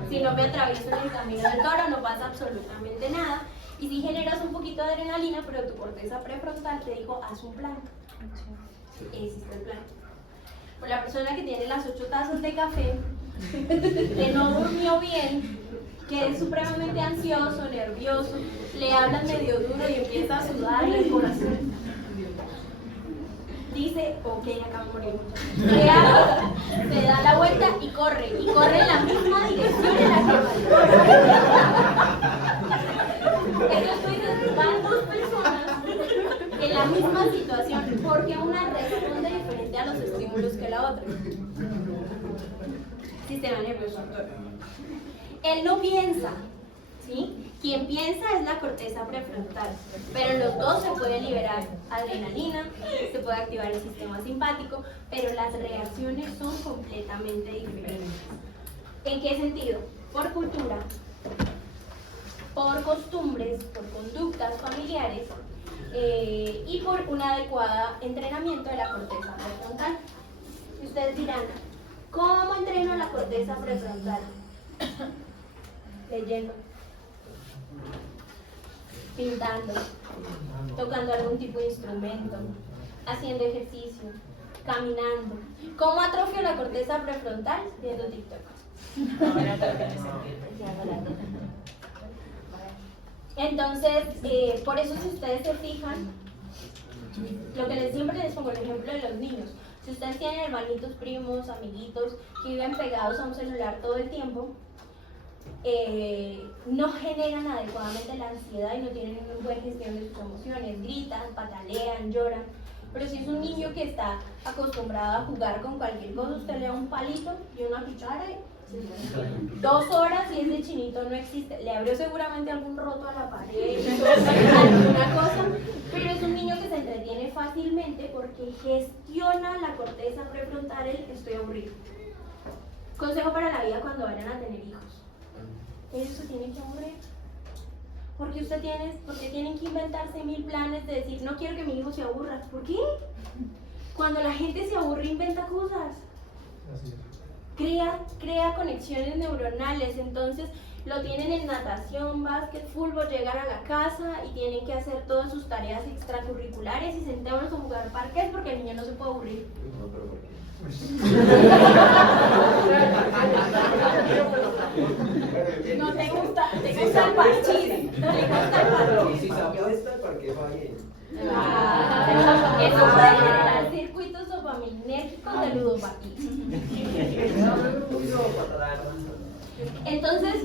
si no me atravieso en el camino del toro no pasa absolutamente nada, y si generas un poquito de adrenalina, pero tu corteza prefrontal te dijo, haz un plan. Existe el plan. Por la persona que tiene las 8 tazas de café, que no durmió bien, que es supremamente ansioso, nervioso, le hablan medio duro y empieza a sudar el corazón. Dice, ok, acá me morí. ¿Qué hago? Se da la vuelta y corre en la misma dirección en la que va. Entonces tú dices, van 2 personas en la misma situación, porque una responde diferente a los estímulos que la otra. Sistema nervioso autónomo. Él no piensa, ¿sí? Quien piensa es la corteza prefrontal, pero en los dos se puede liberar adrenalina, se puede activar el sistema simpático, pero las reacciones son completamente diferentes. ¿En qué sentido? Por cultura, por costumbres, por conductas familiares y por un adecuado entrenamiento de la corteza prefrontal. Y ustedes dirán, ¿cómo entreno la corteza prefrontal? Leyendo, pintando, tocando algún tipo de instrumento, haciendo ejercicio, caminando. ¿Cómo atrofio la corteza prefrontal? Viendo TikTok. Entonces, por eso si ustedes se fijan, lo que siempre les pongo el ejemplo de los niños. Si ustedes tienen hermanitos, primos, amiguitos que viven pegados a un celular todo el tiempo, no generan adecuadamente la ansiedad y no tienen una buena gestión de sus emociones, gritan, patalean, lloran. Pero si es un niño que está acostumbrado a jugar con cualquier cosa, usted le da un palito y una cuchara y 2 horas y ese chinito no existe. Le abrió seguramente algún roto a la pared, alguna cosa, pero es un niño que se entretiene fácilmente porque gestiona la corteza prefrontal el estoy aburrido. Consejo para la vida cuando vayan a tener hijos. Ellos se tienen que aburrir. Porque tienen que inventarse 1000 planes de decir, no quiero que mi hijo se aburra. ¿Por qué? Cuando la gente se aburre, inventa cosas. Así es. Crea conexiones neuronales. Entonces, lo tienen en natación, básquet, fútbol, llegan a la casa y tienen que hacer todas sus tareas extracurriculares y sentémonos a jugar parques porque el niño no se puede aburrir. No, pero ¿por qué? No te gusta el parchís. No te gusta el parchís. Si se apuesta, ¿para qué va bien? Eso puede generar circuitos dopaminérgicos de ludopatía. Entonces,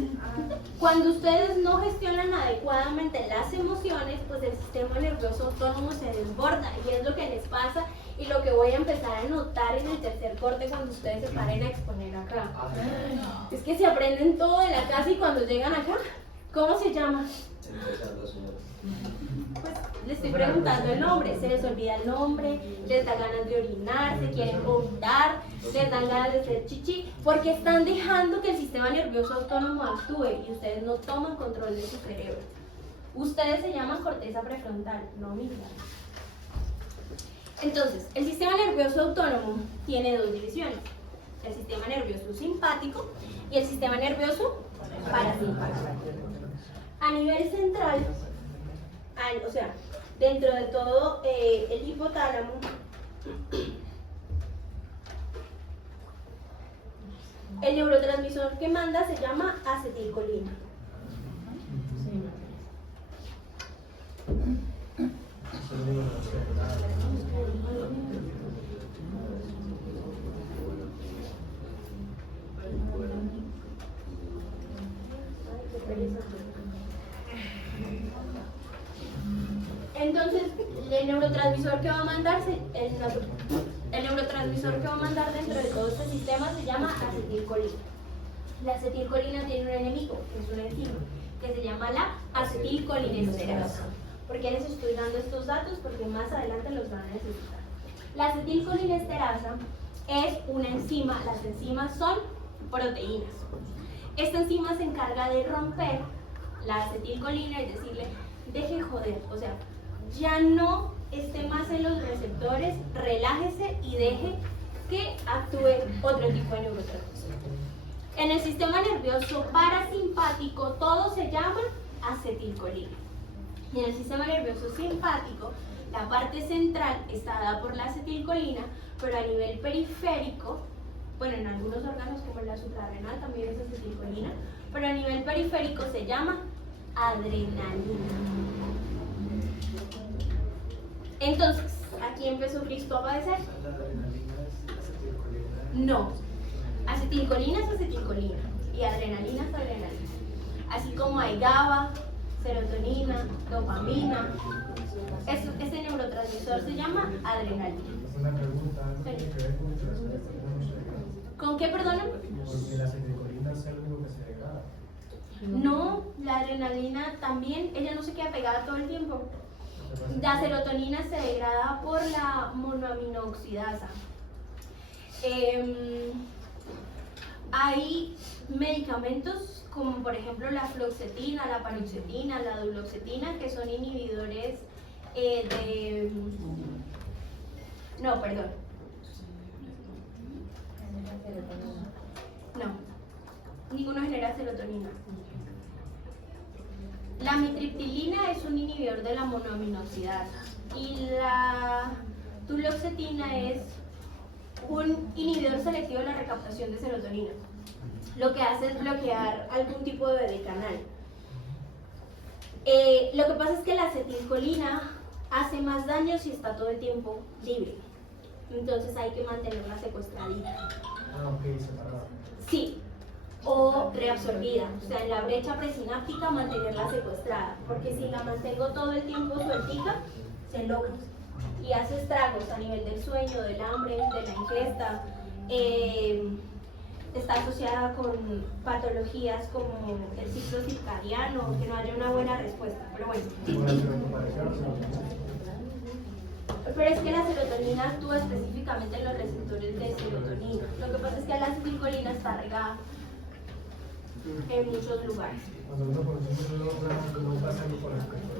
cuando ustedes no gestionan adecuadamente las emociones, pues el sistema nervioso autónomo se desborda y es lo que les pasa y lo que voy a empezar a notar en el tercer corte cuando ustedes se paren a exponer acá. Es que se aprenden todo de la casa y cuando llegan acá, ¿cómo se llama? Empezando a sudar. Pues les estoy preguntando el nombre, se les olvida el nombre, les da ganas de orinar, se quieren vomitar, les dan ganas de hacer chichi, porque están dejando que el sistema nervioso autónomo actúe y ustedes no toman control de su cerebro. Ustedes se llaman corteza prefrontal, no amígdala. Entonces, el sistema nervioso autónomo tiene 2 divisiones, el sistema nervioso simpático y el sistema nervioso parasimpático. A nivel central, o sea, dentro de todo el hipotálamo, el neurotransmisor que manda se llama acetilcolina. Entonces, el neurotransmisor que va a mandarse, el neurotransmisor que va a mandar dentro de todo este sistema se llama acetilcolina. La acetilcolina tiene un enemigo, que es una enzima, que se llama la acetilcolinesterasa. ¿Por qué les estoy dando estos datos? Porque más adelante los van a necesitar. La acetilcolinesterasa es una enzima, las enzimas son proteínas. Esta enzima se encarga de romper la acetilcolina y decirle, deje joder, o sea, ya no esté más en los receptores, relájese y deje que actúe otro tipo de neurotransmisor. En el sistema nervioso parasimpático todo se llama acetilcolina. Y en el sistema nervioso simpático, la parte central está dada por la acetilcolina, pero a nivel periférico, bueno, en algunos órganos como la suprarrenal también es acetilcolina, pero a nivel periférico se llama adrenalina. Entonces, ¿aquí empezó Cristo a aparecer? ¿La adrenalina es acetilcolina? No. Acetilcolina es acetilcolina y adrenalina es adrenalina. Así como hay GABA, serotonina, dopamina. Este neurotransmisor se llama adrenalina. Una pregunta, ¿algo tiene que ver con que la acetilcolina no se degrada? ¿Con qué, perdón? Porque la acetilcolina es el único que se degrada. No, la adrenalina también, ella no se queda pegada todo el tiempo. La serotonina se degrada por la monoaminoxidasa. Hay medicamentos como por ejemplo la fluoxetina, la paroxetina, la duloxetina, que son inhibidores No, perdón. No, ninguno genera serotonina. La mitriptilina es un inhibidor de la monoaminoxidasa y la duloxetina es un inhibidor selectivo de la recaptación de serotonina. Lo que hace es bloquear algún tipo de canal. Lo que pasa es que la acetilcolina hace más daño si está todo el tiempo libre. Entonces hay que mantenerla secuestradita. Ah, ok, separada. Sí. O reabsorbida, o sea, en la brecha presináptica mantenerla secuestrada, porque si la mantengo todo el tiempo sueltica, se logra y hace estragos a nivel del sueño, del hambre, de la ingesta. Está asociada con patologías como el ciclo circadiano, que no haya una buena respuesta, pero bueno. Pero es que la serotonina actúa específicamente en los receptores de serotonina. Lo que pasa es que la acetilcolina está regada en muchos lugares. Cuando uno consume drogas, no pasa ni por la cocaína.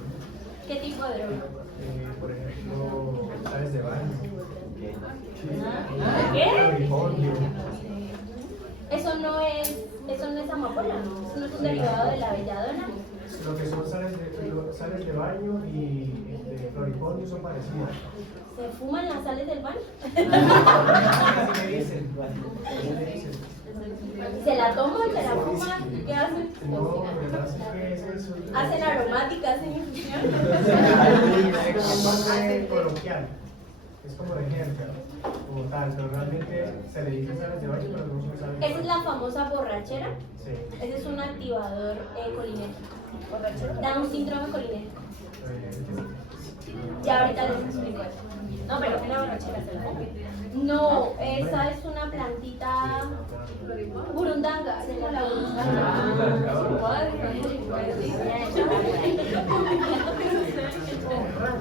¿Qué tipo de droga? Por ejemplo, sales de baño. ¿Qué? Poliponio. Eso no es amapola, eso no es un derivado de la belladona. Lo que son sales de baño y floripondio son parecidas. ¿Se fuman las sales del baño? Así me dicen. ¿Se la toman? ¿Se la fuman? ¿Qué hacen? No, lo que pasa es que es eso. ¿Hacen aromática? ¿Hacen infusión? Es parte coloquial. Es como de jerga, como tal, pero realmente se le dice sales de baño, pero no son sales de Esa es baño. la famosa borrachera. Sí. Ese es un activador colinérgico. Da un síndrome colinérgico. Ya ahorita les explico eso. No, pero es una borrachera. No, esa es una plantita burundanga. Es como la burundanga.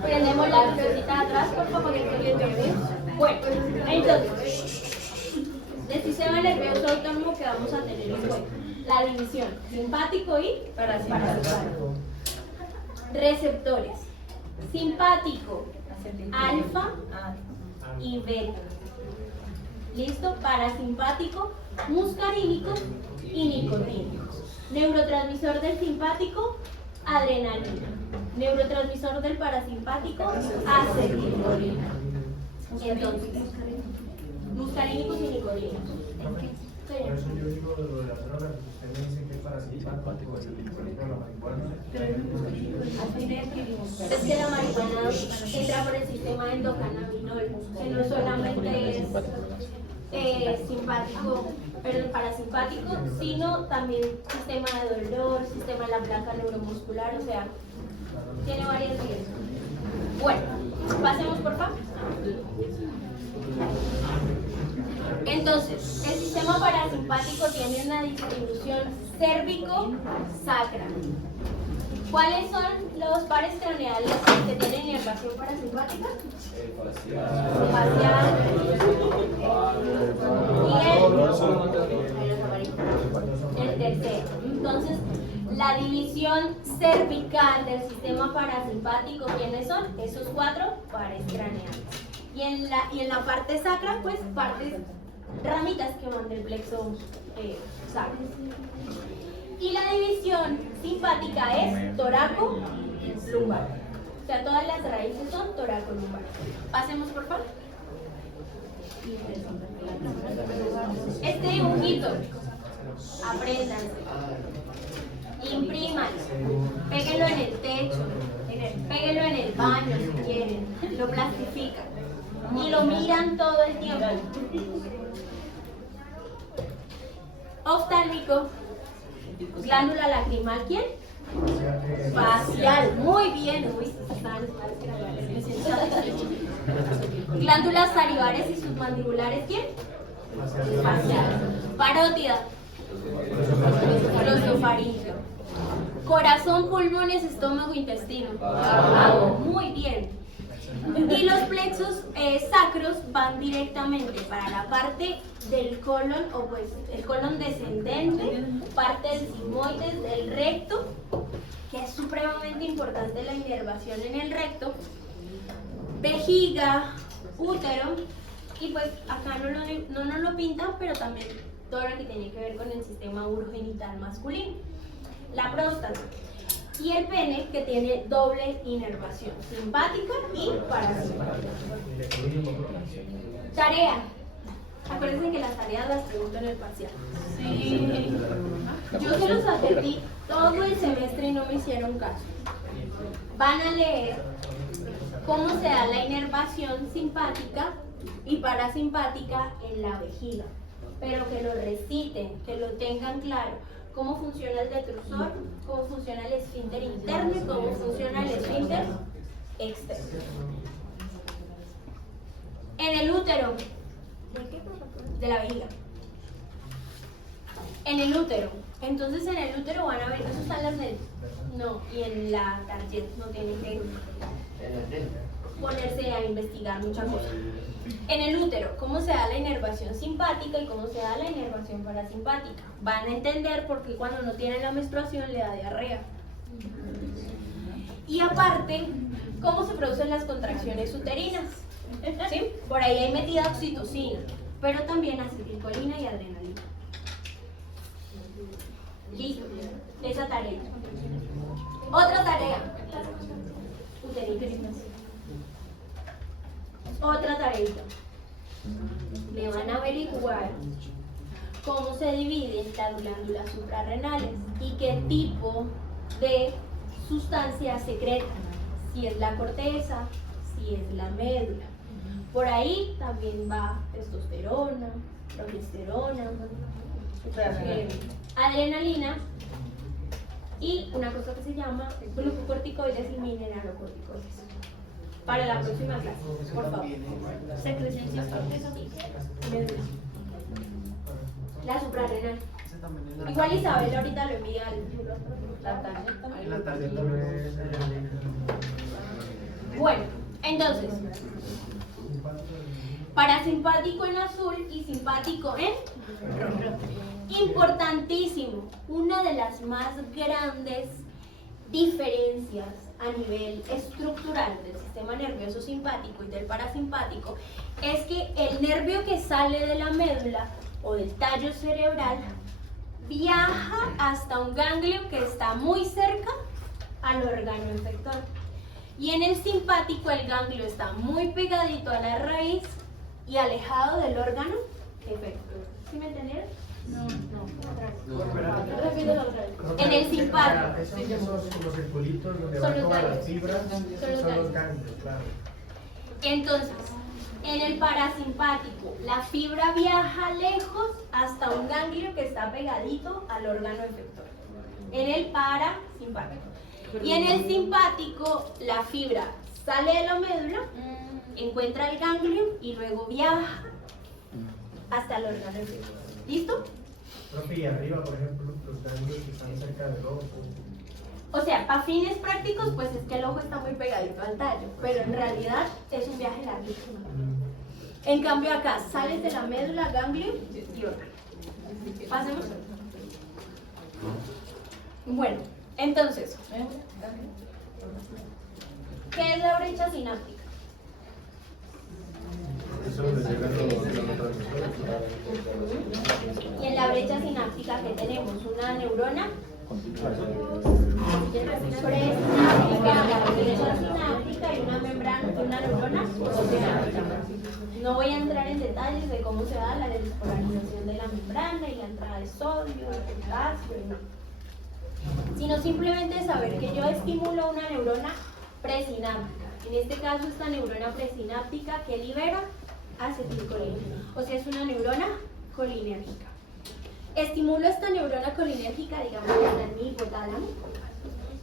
Prendemos la lucecita atrás, por favor, que estoy bien. Bueno, entonces, del sistema nervioso autónomo que vamos a tener en cuenta la división simpático y parasimpático. Receptores: simpático, alfa y beta. ¿Listo? Parasimpático, muscarínico y nicotínico. Neurotransmisor del simpático, adrenalina. neurotransmisor del parasimpático, acetilcolina. Entonces, muscarínicos y nicolínicos. Por eso yo digo de lo de las drogas, usted me dice que es parasimpático, por ejemplo, la marihuana. Es que la marihuana entra por el sistema endocannabinol, que no solamente es simpático, perdón, parasimpático, sino también sistema de dolor, sistema de la placa neuromuscular, o sea, tiene varias vías. Bueno, pasemos por favor. Entonces, el sistema parasimpático tiene una distribución cérvico-sacra. ¿Cuáles son los pares craneales que tienen inervación parasimpática? Facial. Y el tercero. Entonces, la división cervical del sistema parasimpático, ¿quiénes son? Esos 4 pares craneales. Y en la parte sacra, pues, partes, ramitas que van del plexo sacro. Y la división simpática es toraco-lumbar. O sea, todas las raíces son toraco-lumbar. Pasemos, por favor. Este dibujito, apréndanse. Imprímanlo. Péguenlo en el techo. Péguenlo en el baño si quieren. Lo plastifican. Y lo miran todo el tiempo. Oftálmico. Glándula lacrimal, ¿quién? Facial, muy bien. Uy, glándulas salivares y submandibulares, ¿quién? Facial. Parótida. Glosofaringeo. Corazón, pulmones, estómago, intestino. Muy bien. Y los plexos sacros van directamente para la parte del colon, o pues el colon descendente, parte del sigmoides, del recto, que es supremamente importante la inervación en el recto, vejiga, útero, y pues acá no nos lo pintan, pero también todo lo que tiene que ver con el sistema urogenital masculino, la próstata. Y el pene, que tiene doble inervación, simpática y parasimpática. Tarea. Acuérdense que las tareas las pregunto en el parcial. Sí. Yo se los advertí todo el semestre y no me hicieron caso. Van a leer cómo se da la inervación simpática y parasimpática en la vejiga. Pero que lo reciten, que lo tengan claro. Cómo funciona el detrusor, cómo funciona el esfínter interno y cómo funciona el esfínter externo. En el útero, de la vejiga. En el útero. Entonces en el útero van a ver, eso están las medias. No, y en la target no tienen que ponerse a investigar muchas cosas. En el útero, ¿cómo se da la inervación simpática y cómo se da la inervación parasimpática? Van a entender por qué cuando no tienen la menstruación le da diarrea. Y aparte, ¿cómo se producen las contracciones uterinas? ¿Sí? Por ahí hay metida oxitocina, pero también acetilcolina y adrenalina. Listo, esa tarea. Otra tarea. Uterinas. Otra tarea. Le van a averiguar cómo se dividen las glándulas suprarrenales y qué tipo de sustancias secretan, si es la corteza, si es la médula. Por ahí también va testosterona, progesterona, adrenalina y una cosa que se llama glucocorticoides y mineralocorticoides. Para la próxima clase, por favor. Secreción corteza, médula. La suprarrenal. Igual Isabel ahorita lo envía la tarjeta. Bueno, entonces, parasimpático en azul y simpático en rojo. Importantísimo, una de las más grandes diferencias a nivel estructural del sistema nervioso simpático y del parasimpático es que el nervio que sale de la médula o del tallo cerebral viaja hasta un ganglio que está muy cerca al órgano efector. Y en el simpático el ganglio está muy pegadito a la raíz y alejado del órgano efector. ¿Sí me entendieron? No. Repítelo otra vez. En el simpático. Esos los circulitos donde Son van los todas las ganglios. fibras, Son los son los ganglios. ganglios, claro. Entonces, en el parasimpático, la fibra viaja lejos hasta un ganglio que está pegadito al órgano efector. En el parasimpático. Y en el simpático, la fibra sale de la médula, encuentra el ganglio y luego viaja hasta el órgano efector. ¿Listo? Profe, y arriba, por ejemplo, los ganglios que están cerca del ojo. O sea, para fines prácticos, pues es que el ojo está muy pegadito al tallo, pero en realidad es un viaje larguísimo. En cambio acá, sales de la médula, ganglio y órgano. Pasemos. Bueno, entonces, ¿qué es la brecha sináptica? Eso donde llegan los neurotransmisores. Y en la brecha sináptica, ¿qué tenemos? Una neurona presináptica, la brecha sináptica y una membrana, una neurona sináptica. No voy a entrar en detalles de cómo se da la despolarización de la membrana y la entrada de sodio, de potasio, sino simplemente saber que yo estimulo una neurona presináptica. En este caso, esta neurona presináptica que libera acetilcolina, o sea, es una neurona colinérgica. Estimulo esta neurona colinérgica, digamos que está en mi hipotálamo,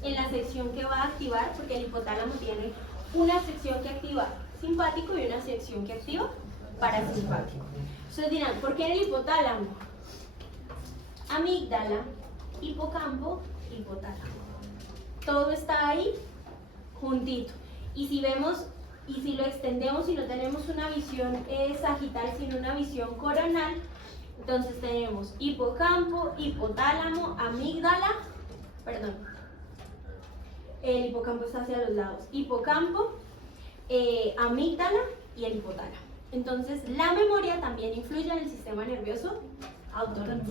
en la sección que va a activar, porque el hipotálamo tiene una sección que activa simpático y una sección que activa parasimpático. Ustedes dirán, ¿por qué en el hipotálamo? Amígdala, hipocampo, hipotálamo. Todo está ahí juntito. Y si vemos, y si lo extendemos y no tenemos una visión sagital, sino una visión coronal, entonces tenemos hipocampo, hipotálamo, amígdala, perdón, el hipocampo está hacia los lados, hipocampo, amígdala y el hipotálamo. Entonces la memoria también influye en el sistema nervioso autónomo.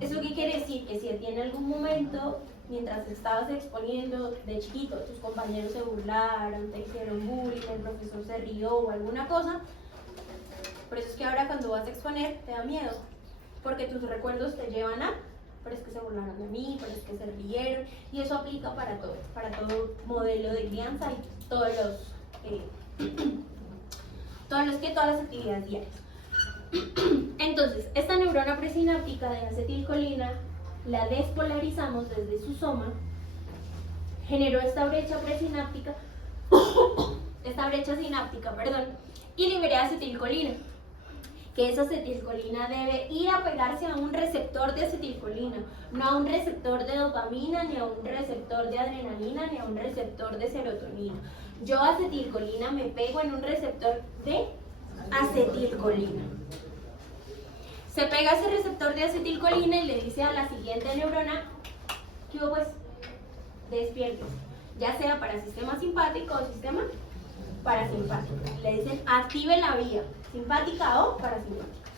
¿Eso qué quiere decir? Que si a ti en algún momento, mientras estabas exponiendo de chiquito, tus compañeros se burlaron, te hicieron bullying, el profesor se rió o alguna cosa, por eso es que ahora cuando vas a exponer te da miedo, porque tus recuerdos te llevan a, pero es que se burlaron de mí, pero es que se rieron, y eso aplica para todo modelo de crianza y todas las actividades diarias. Entonces, esta neurona presináptica de acetilcolina la despolarizamos desde su soma, generó esta brecha presináptica, y liberé acetilcolina, que esa acetilcolina debe ir a pegarse a un receptor de acetilcolina, no a un receptor de dopamina, ni a un receptor de adrenalina, ni a un receptor de serotonina. Yo acetilcolina me pego en un receptor de acetilcolina. Se pega a ese receptor de acetilcolina y le dice a la siguiente neurona, ¿qué hubo pues? Despiertes, ya sea para sistema simpático o sistema parasimpático. Le dicen, active la vía simpática o parasimpática.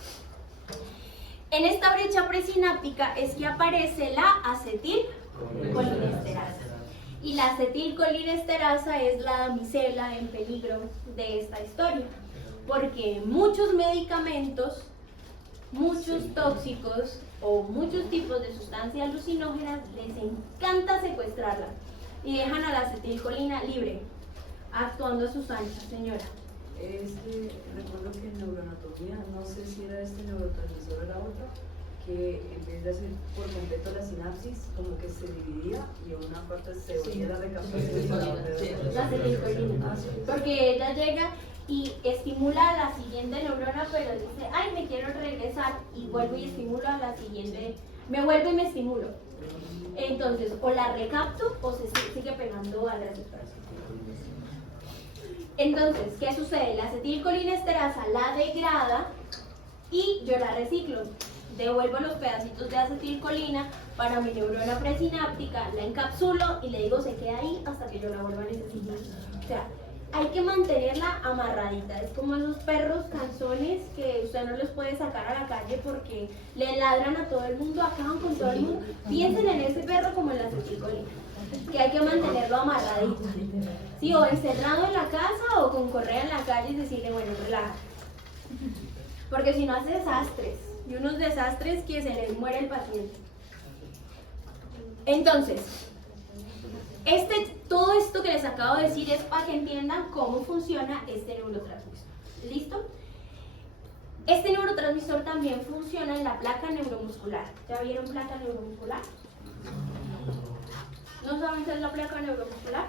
En esta brecha presináptica es que aparece la acetilcolinesterasa. Y la acetilcolinesterasa es la damisela en peligro de esta historia, porque muchos medicamentos, muchos tóxicos o muchos tipos de sustancias alucinógenas les encanta secuestrarla y dejan a la acetilcolina libre, actuando a sus anchas, señora. Recuerdo que en neuroanatomía, no sé si era este neurotransmisor o era otro, que en vez de hacer por completo la sinapsis, como que se dividía y una parte se volvía la recapitulación. La acetilcolina, porque ella llega y estimula a la siguiente neurona, pero dice, ay, me quiero regresar, y vuelvo y estimulo a la siguiente, me vuelvo y me estimulo. Entonces, o la recapto o se sigue pegando al receptor. Entonces, ¿qué sucede? La acetilcolinesterasa la degrada y yo la reciclo. Devuelvo los pedacitos de acetilcolina para mi neurona presináptica, la encapsulo y le digo se queda ahí hasta que yo la vuelva a necesitar. O sea, hay que mantenerla amarradita. Es como esos perros canzones que usted no los puede sacar a la calle porque le ladran a todo el mundo, acaban con todo el mundo. Piensen en ese perro como en la acetilcolina, que hay que mantenerlo amarradito. Sí, o encerrado en la casa o con correa en la calle y decirle, bueno, relájate. Porque si no hace desastres, y unos desastres que se les muere el paciente. Entonces, todo esto que les acabo de decir es para que entiendan cómo funciona este neurotransmisor. ¿Listo? Este neurotransmisor también funciona en la placa neuromuscular. ¿Ya vieron placa neuromuscular? ¿No saben qué es la placa neuromuscular?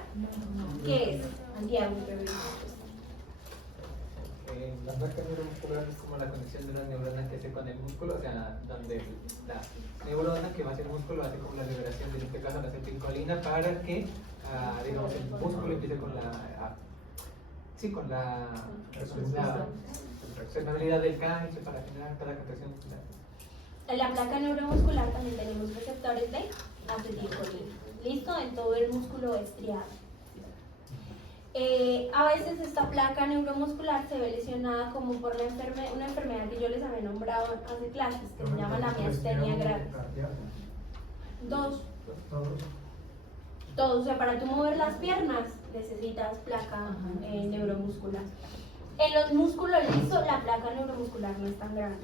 ¿Qué es? Santiago. La placa neuromuscular es como la conexión de las neuronas que hace con el músculo, o sea, donde la neurona que va hacia el músculo hace como la liberación de, en este caso, la acetilcolina para que, digamos, el músculo empiece con la reaccionabilidad del calcio para generar cada contracción muscular. En la placa neuromuscular también tenemos receptores de acetilcolina. ¿Listo? En todo el músculo estriado. A veces esta placa neuromuscular se ve lesionada como por una enfermedad que yo les había nombrado hace clases, que se llama la miastenia gravis. Dos. Todos, o sea, para tú mover las piernas necesitas placa neuromuscular. En los músculos lisos la placa neuromuscular no es tan grande,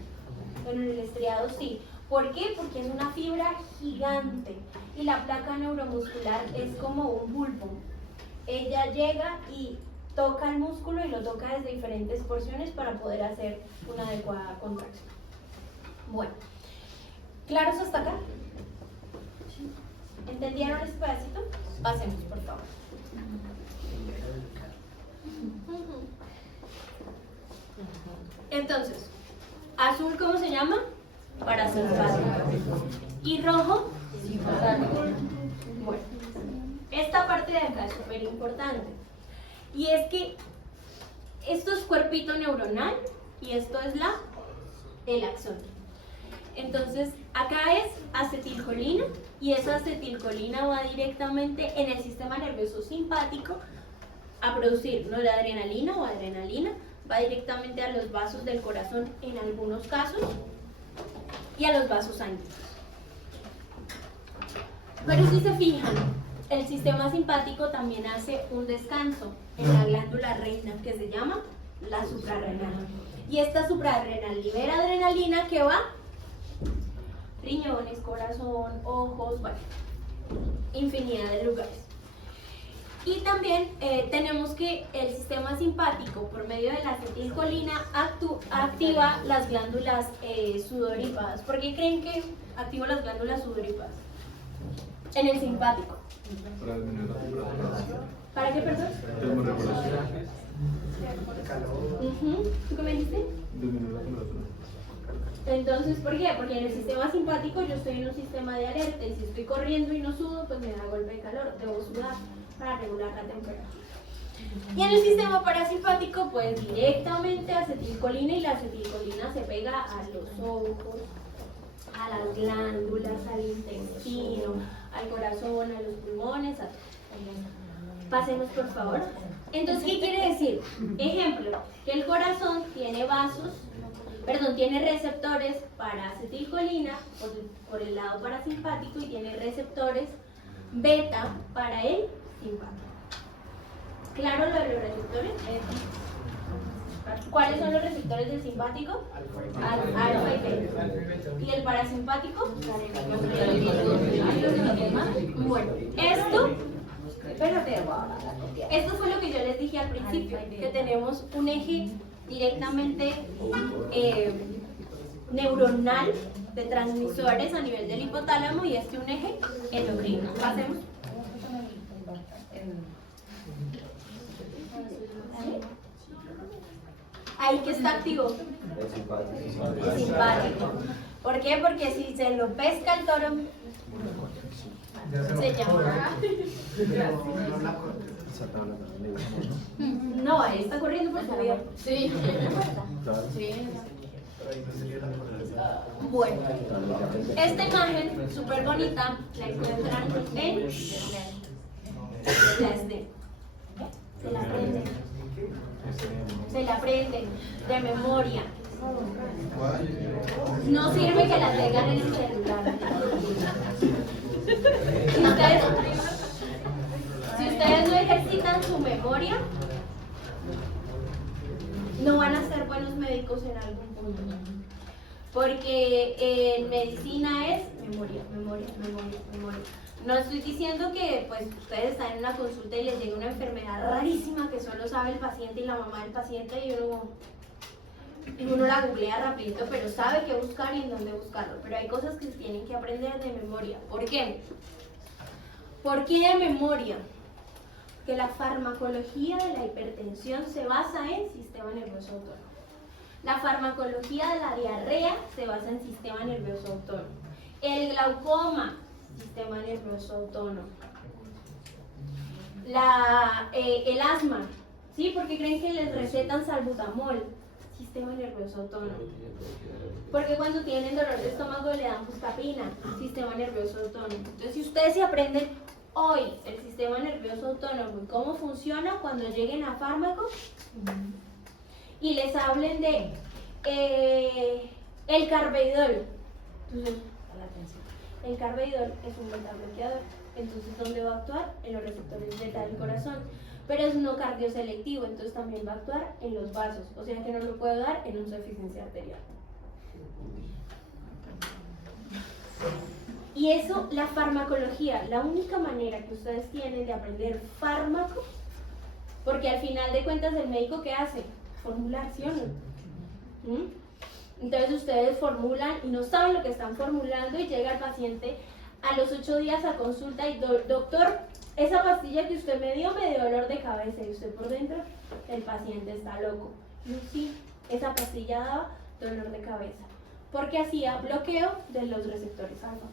pero en el estriado sí. ¿Por qué? Porque es una fibra gigante y la placa neuromuscular es como un bulbo. Ella llega y toca el músculo y lo toca desde diferentes porciones para poder hacer una adecuada contracción. Bueno, ¿claros hasta acá? ¿Entendieron este pedacito? Pasemos, por favor. Entonces, azul, ¿cómo se llama? Parasimpático. ¿Y rojo? Simpático. Bueno, esta parte de acá es súper importante. Y es que esto es cuerpito neuronal y esto es el axón. Entonces, acá es acetilcolina y esa acetilcolina va directamente en el sistema nervioso simpático a producir noradrenalina o adrenalina, va directamente a los vasos del corazón en algunos casos y a los vasos sanguíneos. Pero si se fijan, el sistema simpático también hace un descanso en la glándula reina que se llama la suprarrenal. Y esta suprarrenal libera adrenalina que va riñones, corazón, ojos, bueno, infinidad de lugares. Y también tenemos que el sistema simpático, por medio de la acetilcolina, activa las glándulas sudoríparas. ¿Por qué creen que activa las glándulas sudoríparas? En el simpático. ¿Para qué, perdón? ¿Tú qué me dijiste? Entonces, ¿por qué? Porque en el sistema simpático yo estoy en un sistema de alerta y si estoy corriendo y no sudo, pues me da golpe de calor, debo sudar para regular la temperatura. Y en el sistema parasimpático, pues directamente acetilcolina y la acetilcolina se pega a los ojos, a las glándulas, al intestino, al corazón, a los pulmones. Pasemos, por favor. Entonces, ¿qué quiere decir? Ejemplo, que el corazón tiene tiene receptores para acetilcolina por el lado parasimpático y tiene receptores beta para el simpático. ¿Claro lo de los receptores? ¿Cuáles son los receptores del simpático? Alfa y beta. ¿Y el parasimpático? Bueno, esto fue lo que yo les dije al principio, que tenemos un eje directamente neuronal de transmisores a nivel del hipotálamo y un eje endocrino. Pasemos. Ahí que está activo. El simpático. ¿Por qué? Porque si se lo pesca el toro, se llama. No, ahí está corriendo por su vida. Sí. Bueno, esta imagen súper bonita la encuentran en la SDE. Se la aprenden. Se la aprenden de memoria. No sirve que la tengan en el celular. Si ustedes no ejercitan su memoria, no van a ser buenos médicos en algún punto. Porque en medicina es memoria, memoria, memoria, memoria. No estoy diciendo que pues ustedes están en una consulta y les llega una enfermedad rarísima que solo sabe el paciente y la mamá del paciente y uno la googlea rapidito, pero sabe qué buscar y en dónde buscarlo. Pero hay cosas que se tienen que aprender de memoria. ¿Por qué? ¿Por qué de memoria? Porque la farmacología de la hipertensión se basa en sistema nervioso autónomo. La farmacología de la diarrea se basa en sistema nervioso autónomo. El glaucoma, sistema nervioso autónomo. El asma, ¿sí? ¿Por qué creen que les recetan salbutamol? Sistema nervioso autónomo. Porque cuando tienen dolor de estómago le dan buscapina, sistema nervioso autónomo. Entonces, si ustedes se aprenden hoy el sistema nervioso autónomo y cómo funciona, cuando lleguen a fármacos y les hablen de el carvedilol. Entonces, el carvedilol es un beta bloqueador. Entonces, ¿dónde va a actuar? En los receptores beta del corazón. Pero es no cardioselectivo, entonces también va a actuar en los vasos. O sea que no lo puedo dar en una insuficiencia arterial. Y eso, la farmacología, la única manera que ustedes tienen de aprender fármaco, porque al final de cuentas el médico ¿qué hace? Formular, ¿sí o no? Entonces ustedes formulan y no saben lo que están formulando y llega el paciente a los 8 días a consulta y doctor, esa pastilla que usted me dio dolor de cabeza y usted por dentro, el paciente está loco. No, sí, esa pastilla daba dolor de cabeza porque hacía bloqueo de los receptores alfa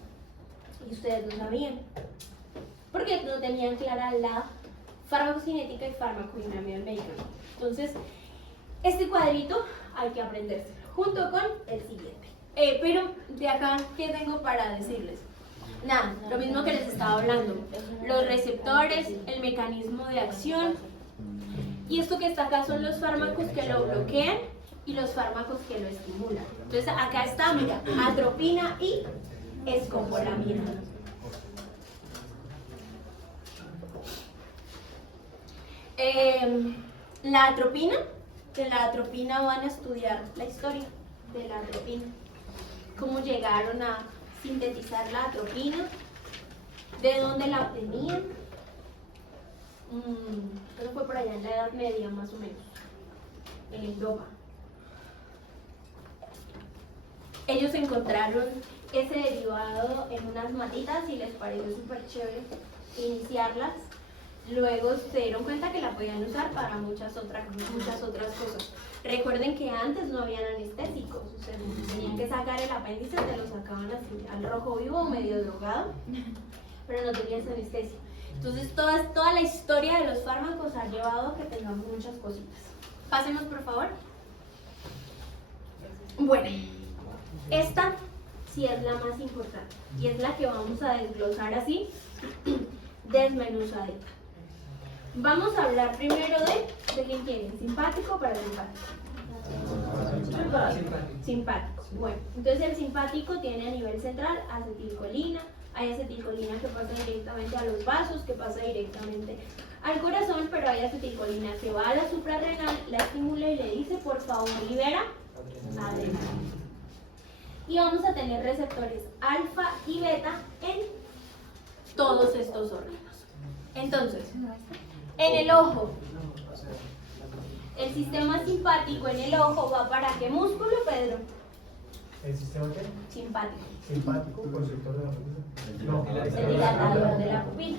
y ustedes no sabían porque no tenían clara la farmacocinética y farmacodinámica del medicamento. Entonces, este cuadrito hay que aprendérselo junto con el siguiente. Pero de acá, ¿qué tengo para decirles? Nada, lo mismo que les estaba hablando. Los receptores, el mecanismo de acción. Y esto que está acá son los fármacos que lo bloquean y los fármacos que lo estimulan. Entonces acá está, mira, atropina y escopolamina. De la atropina van a estudiar la historia de la atropina. Cómo llegaron a sintetizar la atropina, de dónde la obtenían. Eso fue por allá en la Edad Media, más o menos, en Europa. Ellos encontraron ese derivado en unas matitas y les pareció súper chévere iniciarlas. Luego se dieron cuenta que la podían usar para muchas otras cosas. Recuerden que antes no habían anestésicos, o sea, tenían que sacar el apéndice, te lo sacaban así, al rojo vivo o medio drogado, pero no tenías anestesia. Entonces toda la historia de los fármacos ha llevado a que tengamos muchas cositas. Pasemos por favor. Bueno, esta sí es la más importante y es la que vamos a desglosar así, desmenuzadita. Vamos a hablar primero de quién tiene, simpático o parasimpático. Simpático. Bueno, entonces el simpático tiene a nivel central acetilcolina. Hay acetilcolina que pasa directamente a los vasos, que pasa directamente al corazón, pero hay acetilcolina que va a la suprarrenal, la estimula y le dice, por favor, libera adrenalina. Y vamos a tener receptores alfa y beta en todos estos órganos. Entonces, en el ojo, el sistema simpático en el ojo va para ¿qué músculo, Pedro? ¿El sistema qué? Simpático. Simpático, constrictor de la pupila. El dilatador de la pupila.